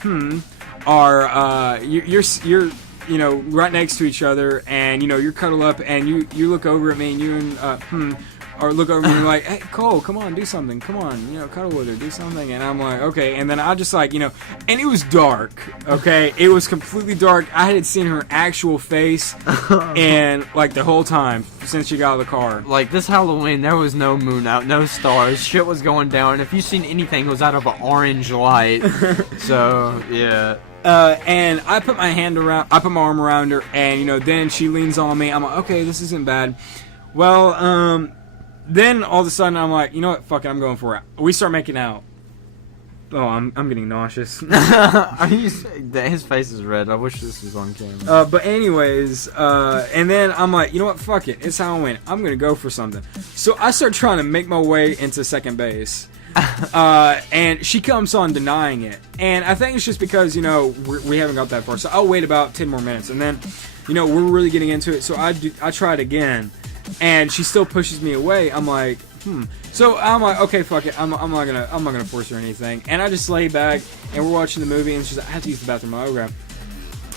are you're you know, right next to each other, and you know, you're cuddled up, and you look over at me, and you and or look over at me and you're like, hey Cole, come on, do something, come on, you know, cuddle with her, do something. And I'm like, okay. And then I just like, you know, and it was dark, okay, it was completely dark. I hadn't seen her actual face and like the whole time since she got out of the car. Like this Halloween, there was no moon out, no stars, shit was going down. If you seen anything, it was out of an orange light. So yeah. And I put my arm around her, and you know, then she leans on me. I'm like, okay, this isn't bad. Well, then all of a sudden I'm like, you know what, fuck it, I'm going for it. We start making out. Oh, I'm getting nauseous. His face is red. I wish this was on camera. But anyways, and then I'm like, you know what, fuck it, it's Halloween. I'm gonna go for something. So I start trying to make my way into second base. And she comes on denying it, and I think it's just because, you know, we haven't got that far. So I'll wait about 10 more minutes, and then, you know, we're really getting into it. So I try it again, and she still pushes me away. I'm like, So I'm like, okay, fuck it. I'm not gonna force her or anything. And I just lay back, and we're watching the movie, and she's like, I have to use the bathroom. I'll grab.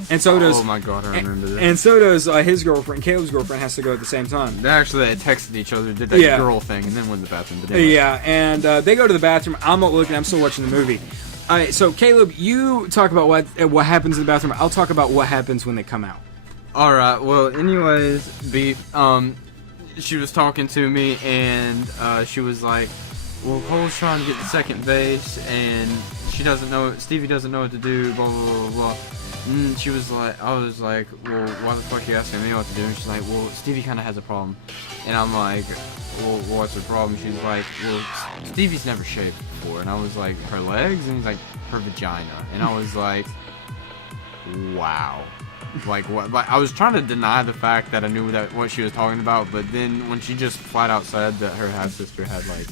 And so does. Oh my god, I remember that. And so does his girlfriend. Caleb's girlfriend has to go at the same time. They texted each other, did that girl thing, and then went to the bathroom. But anyway. Yeah, and they go to the bathroom. I'm not looking. I'm still watching the movie. All right, so Caleb, you talk about what happens in the bathroom. I'll talk about what happens when they come out. All right. Well, anyways, she was talking to me, and she was like, "Well, Cole's trying to get to second base, and Stevie doesn't know what to do." Blah blah blah blah. And she was like, I was like, well, why the fuck are you asking me what to do? And she's like, well, Stevie kind of has a problem. And I'm like, well, what's the problem? She's like, well, Stevie's never shaved before. And I was like, her legs? And he's like, her vagina. And I was like, wow. Like, what? Like, I was trying to deny the fact that I knew what she was talking about, but then when she just flat out said that her half sister had like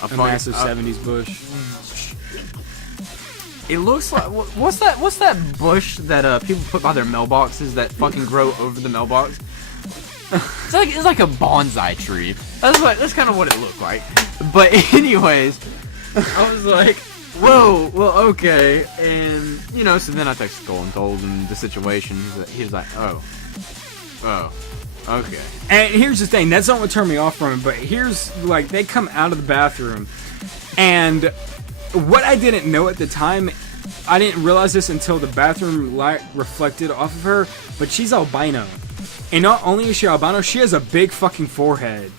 a massive 70s bush. It looks like what's that bush that people put by their mailboxes that fucking grow over the mailbox? It's like a bonsai tree. That's kind of what it looked like. But anyways, I was like, whoa, well, okay. And, you know, so then I texted Cole and told him the situation. He was like, oh, okay. And here's the thing, that's not what turned me off from it, but here's, like, they come out of the bathroom, and what I didn't know at the time, I didn't realize this until the bathroom light reflected off of her, but she's albino. And not only is she albino, she has a big fucking forehead.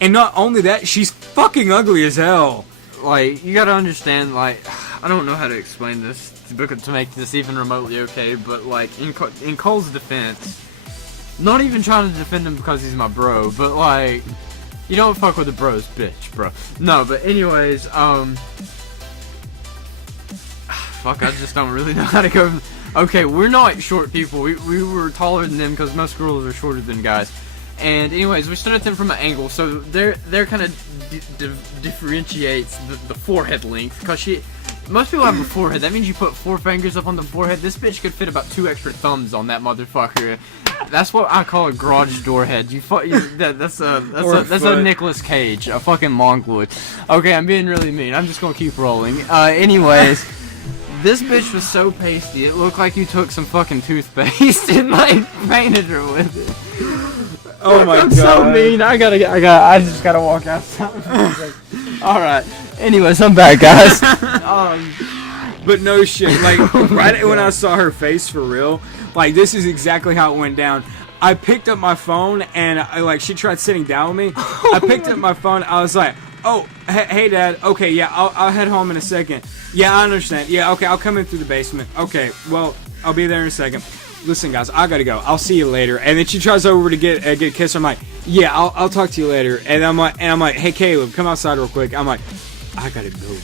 And not only that, she's fucking ugly as hell. Like, you gotta understand, like, I don't know how to explain this to make this even remotely okay, but, like, in Cole's defense, not even trying to defend him because he's my bro, but, like, you don't fuck with a bro's bitch, bro. No, but anyways, fuck, I just don't really know how to go. Okay, we're not short people, we were taller than them because most girls are shorter than guys. And anyways, we stood at them from an angle, so they're kind of differentiates the forehead length, because most people have a forehead. That means you put 4 fingers up on the forehead. This bitch could fit about 2 extra thumbs on that motherfucker. That's what I call a garage door head. That's a Nicolas Cage, a fucking mongoloid. Okay, I'm being really mean. I'm just gonna keep rolling. Anyways. This bitch was so pasty, it looked like you took some fucking toothpaste and like painted her with it. Oh my god. I'm so mean. I just gotta walk outside. Alright. Anyways, I'm back, guys. But no shit, like, right when I saw her face for real, like, this is exactly how it went down. I picked up my phone, and, she tried sitting down with me. I picked up my phone, I was like, oh, hey, Dad, okay, yeah, I'll head home in a second. Yeah, I understand. Yeah, okay, I'll come in through the basement. Okay, well, I'll be there in a second. Listen, guys, I gotta go. I'll see you later. And then she tries over to get a kiss. I'm like, yeah, I'll talk to you later. And I'm like, hey, Caleb, come outside real quick. I'm like, I gotta go,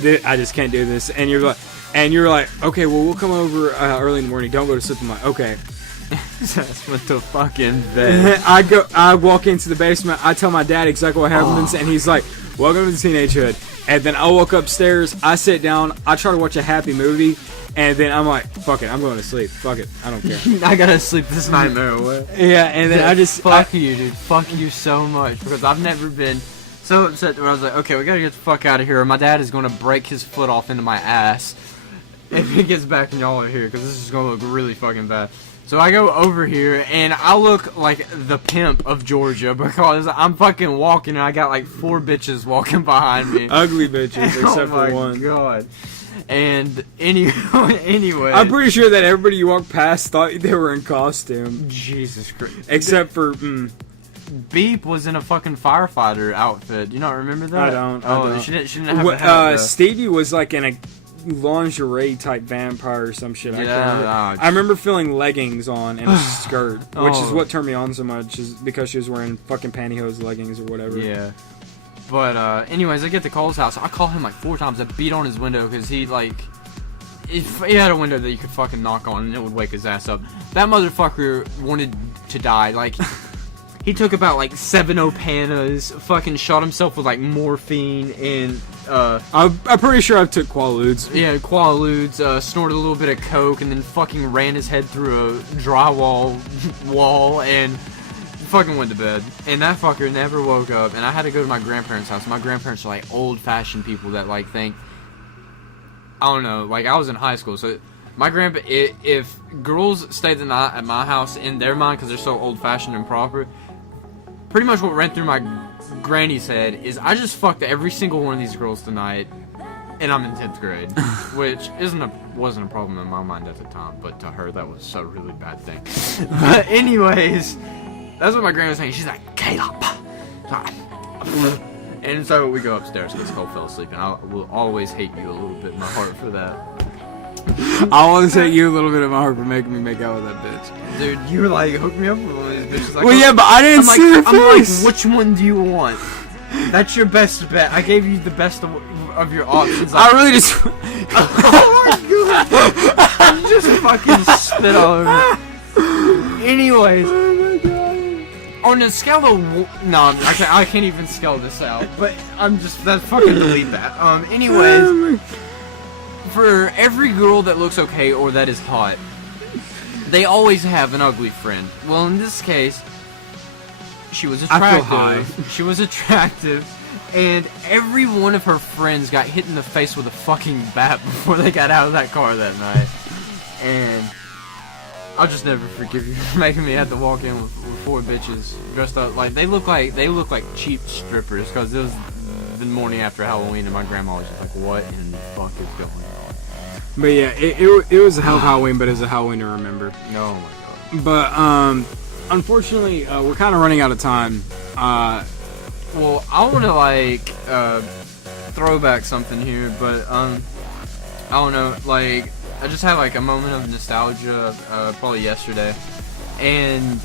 dude. I just can't do this. And you're like, okay, well, we'll come over early in the morning. Don't go to sleep. I'm like, okay. Just went to fucking bed. I walk into the basement. I tell my dad exactly what happens, and he's like, welcome to the teenagehood. And then I walk upstairs, I sit down, I try to watch a happy movie, and then I'm like, fuck it, I'm going to sleep. Fuck it, I don't care. I gotta sleep this nightmare away. Yeah, and then Fuck you, dude. Fuck you so much, because I've never been so upset where I was like, okay, we gotta get the fuck out of here, or my dad is going to break his foot off into my ass if he gets back and y'all are here, because this is going to look really fucking bad. So I go over here, and I look like the pimp of Georgia, because I'm fucking walking, and I got like 4 bitches walking behind me. Ugly bitches, except for one. Oh my god. And anyway. I'm pretty sure that everybody you walked past thought they were in costume. Jesus Christ. Except for, Beep was in a fucking firefighter outfit. You don't remember that? I don't. She didn't have a hat, Stevie was like in a lingerie type vampire or some shit. Yeah, I remember feeling leggings on and a skirt, which is what turned me on so much, is because she was wearing fucking pantyhose leggings or whatever. Yeah. But anyways, I get to Cole's house. I call him like 4 times. I beat on his window because he had a window that you could fucking knock on and it would wake his ass up. That motherfucker wanted to die. Like, he took about like 7 Opanas, fucking shot himself with like morphine, and I'm pretty sure I took Quaaludes. Yeah, Quaaludes, snorted a little bit of coke, and then fucking ran his head through a drywall wall and fucking went to bed. And that fucker never woke up, and I had to go to my grandparents' house. My grandparents are like old-fashioned people that like think, I don't know, like I was in high school, so my grandpa, if girls stayed the night at my house, in their mind, because they're so old-fashioned and proper, pretty much what ran through my granny's head is, I just fucked every single one of these girls tonight, and I'm in 10th grade, which wasn't a problem in my mind at the time, but to her that was a really bad thing. But anyways, that's what my granny was saying. She's like, Caleb. And so we go upstairs because Cole fell asleep, and I will always hate you a little bit in my heart for that. I want to take you a little bit of my heart for making me make out with that bitch. Dude, you were like, hook me up with one of these bitches. Like, Well, yeah, but I didn't see her face. I'm like, which one do you want? That's your best bet. I gave you the best of your options. I really just. Oh my god! You just fucking spit all over me. Anyways. Oh my god. On a scale of no, I can't even scale this out. But that's fucking delete that. Anyways, for every girl that looks okay or that is hot, they always have an ugly friend. Well, in this case, she was attractive. I feel high. She was attractive, and every one of her friends got hit in the face with a fucking bat before they got out of that car that night. And I'll just never forgive you for making me have to walk in with 4 bitches dressed up like they look like cheap strippers, because it was the morning after Halloween and my grandma was just like, what in the fuck is going on? But yeah, it was a hell of Halloween, but it was a Halloween to remember. No, oh my god. But unfortunately, we're kind of running out of time. Well, I want to like throw back something here, but I don't know, like I just had like a moment of nostalgia probably yesterday, and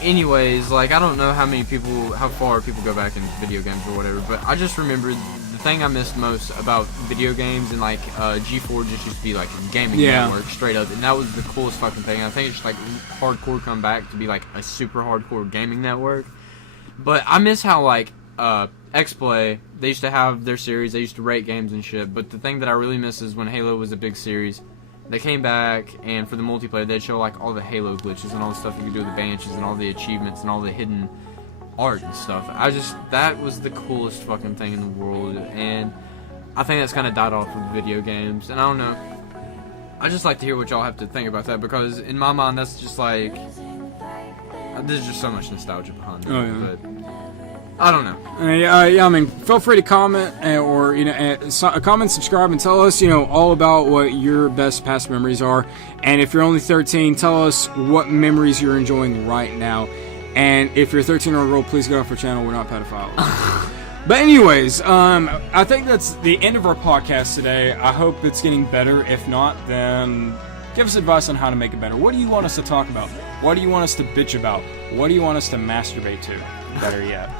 anyways, like I don't know how far people go back in video games or whatever, but I just remembered the thing I missed most about video games, and like G4 just used to be like a gaming network straight up, and that was the coolest fucking thing. I think it's just like hardcore come back to be like a super hardcore gaming network. But I miss how like X-Play, they used to have their series, they used to rate games and shit, but the thing that I really miss is when Halo was a big series, they came back, and for the multiplayer, they'd show like all the Halo glitches and all the stuff you could do with the banshees and all the achievements and all the hidden art and stuff. That was the coolest fucking thing in the world, and I think that's kind of died off with video games, and I don't know. I just like to hear what y'all have to think about that, because in my mind, that's just like, there's just so much nostalgia behind it. Oh, yeah. But I don't know. Yeah, I mean, feel free to comment or comment, subscribe, and tell us, all about what your best past memories are. And if you're only 13, tell us what memories you're enjoying right now. And if you're 13 or a girl, please get off our channel. We're not pedophiles. But anyways, I think that's the end of our podcast today. I hope it's getting better. If not, then give us advice on how to make it better. What do you want us to talk about? What do you want us to bitch about? What do you want us to masturbate to? Better yet.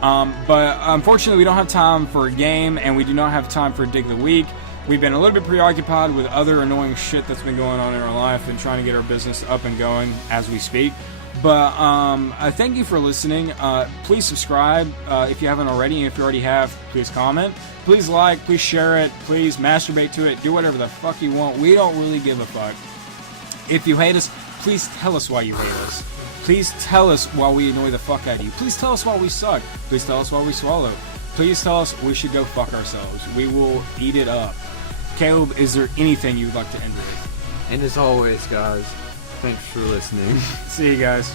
But unfortunately, we don't have time for a game, and we do not have time for a Dig of the Week. We've been a little bit preoccupied with other annoying shit that's been going on in our life and trying to get our business up and going as we speak. But I thank you for listening. Please subscribe if you haven't already, and if you already have, please comment. Please like, please share it, please masturbate to it, do whatever the fuck you want. We don't really give a fuck. If you hate us, please tell us why you hate us. Please tell us why we annoy the fuck out of you. Please tell us why we suck. Please tell us why we swallow. Please tell us we should go fuck ourselves. We will eat it up. Caleb, is there anything you would like to end with? And as always, guys, thanks for listening. See you guys.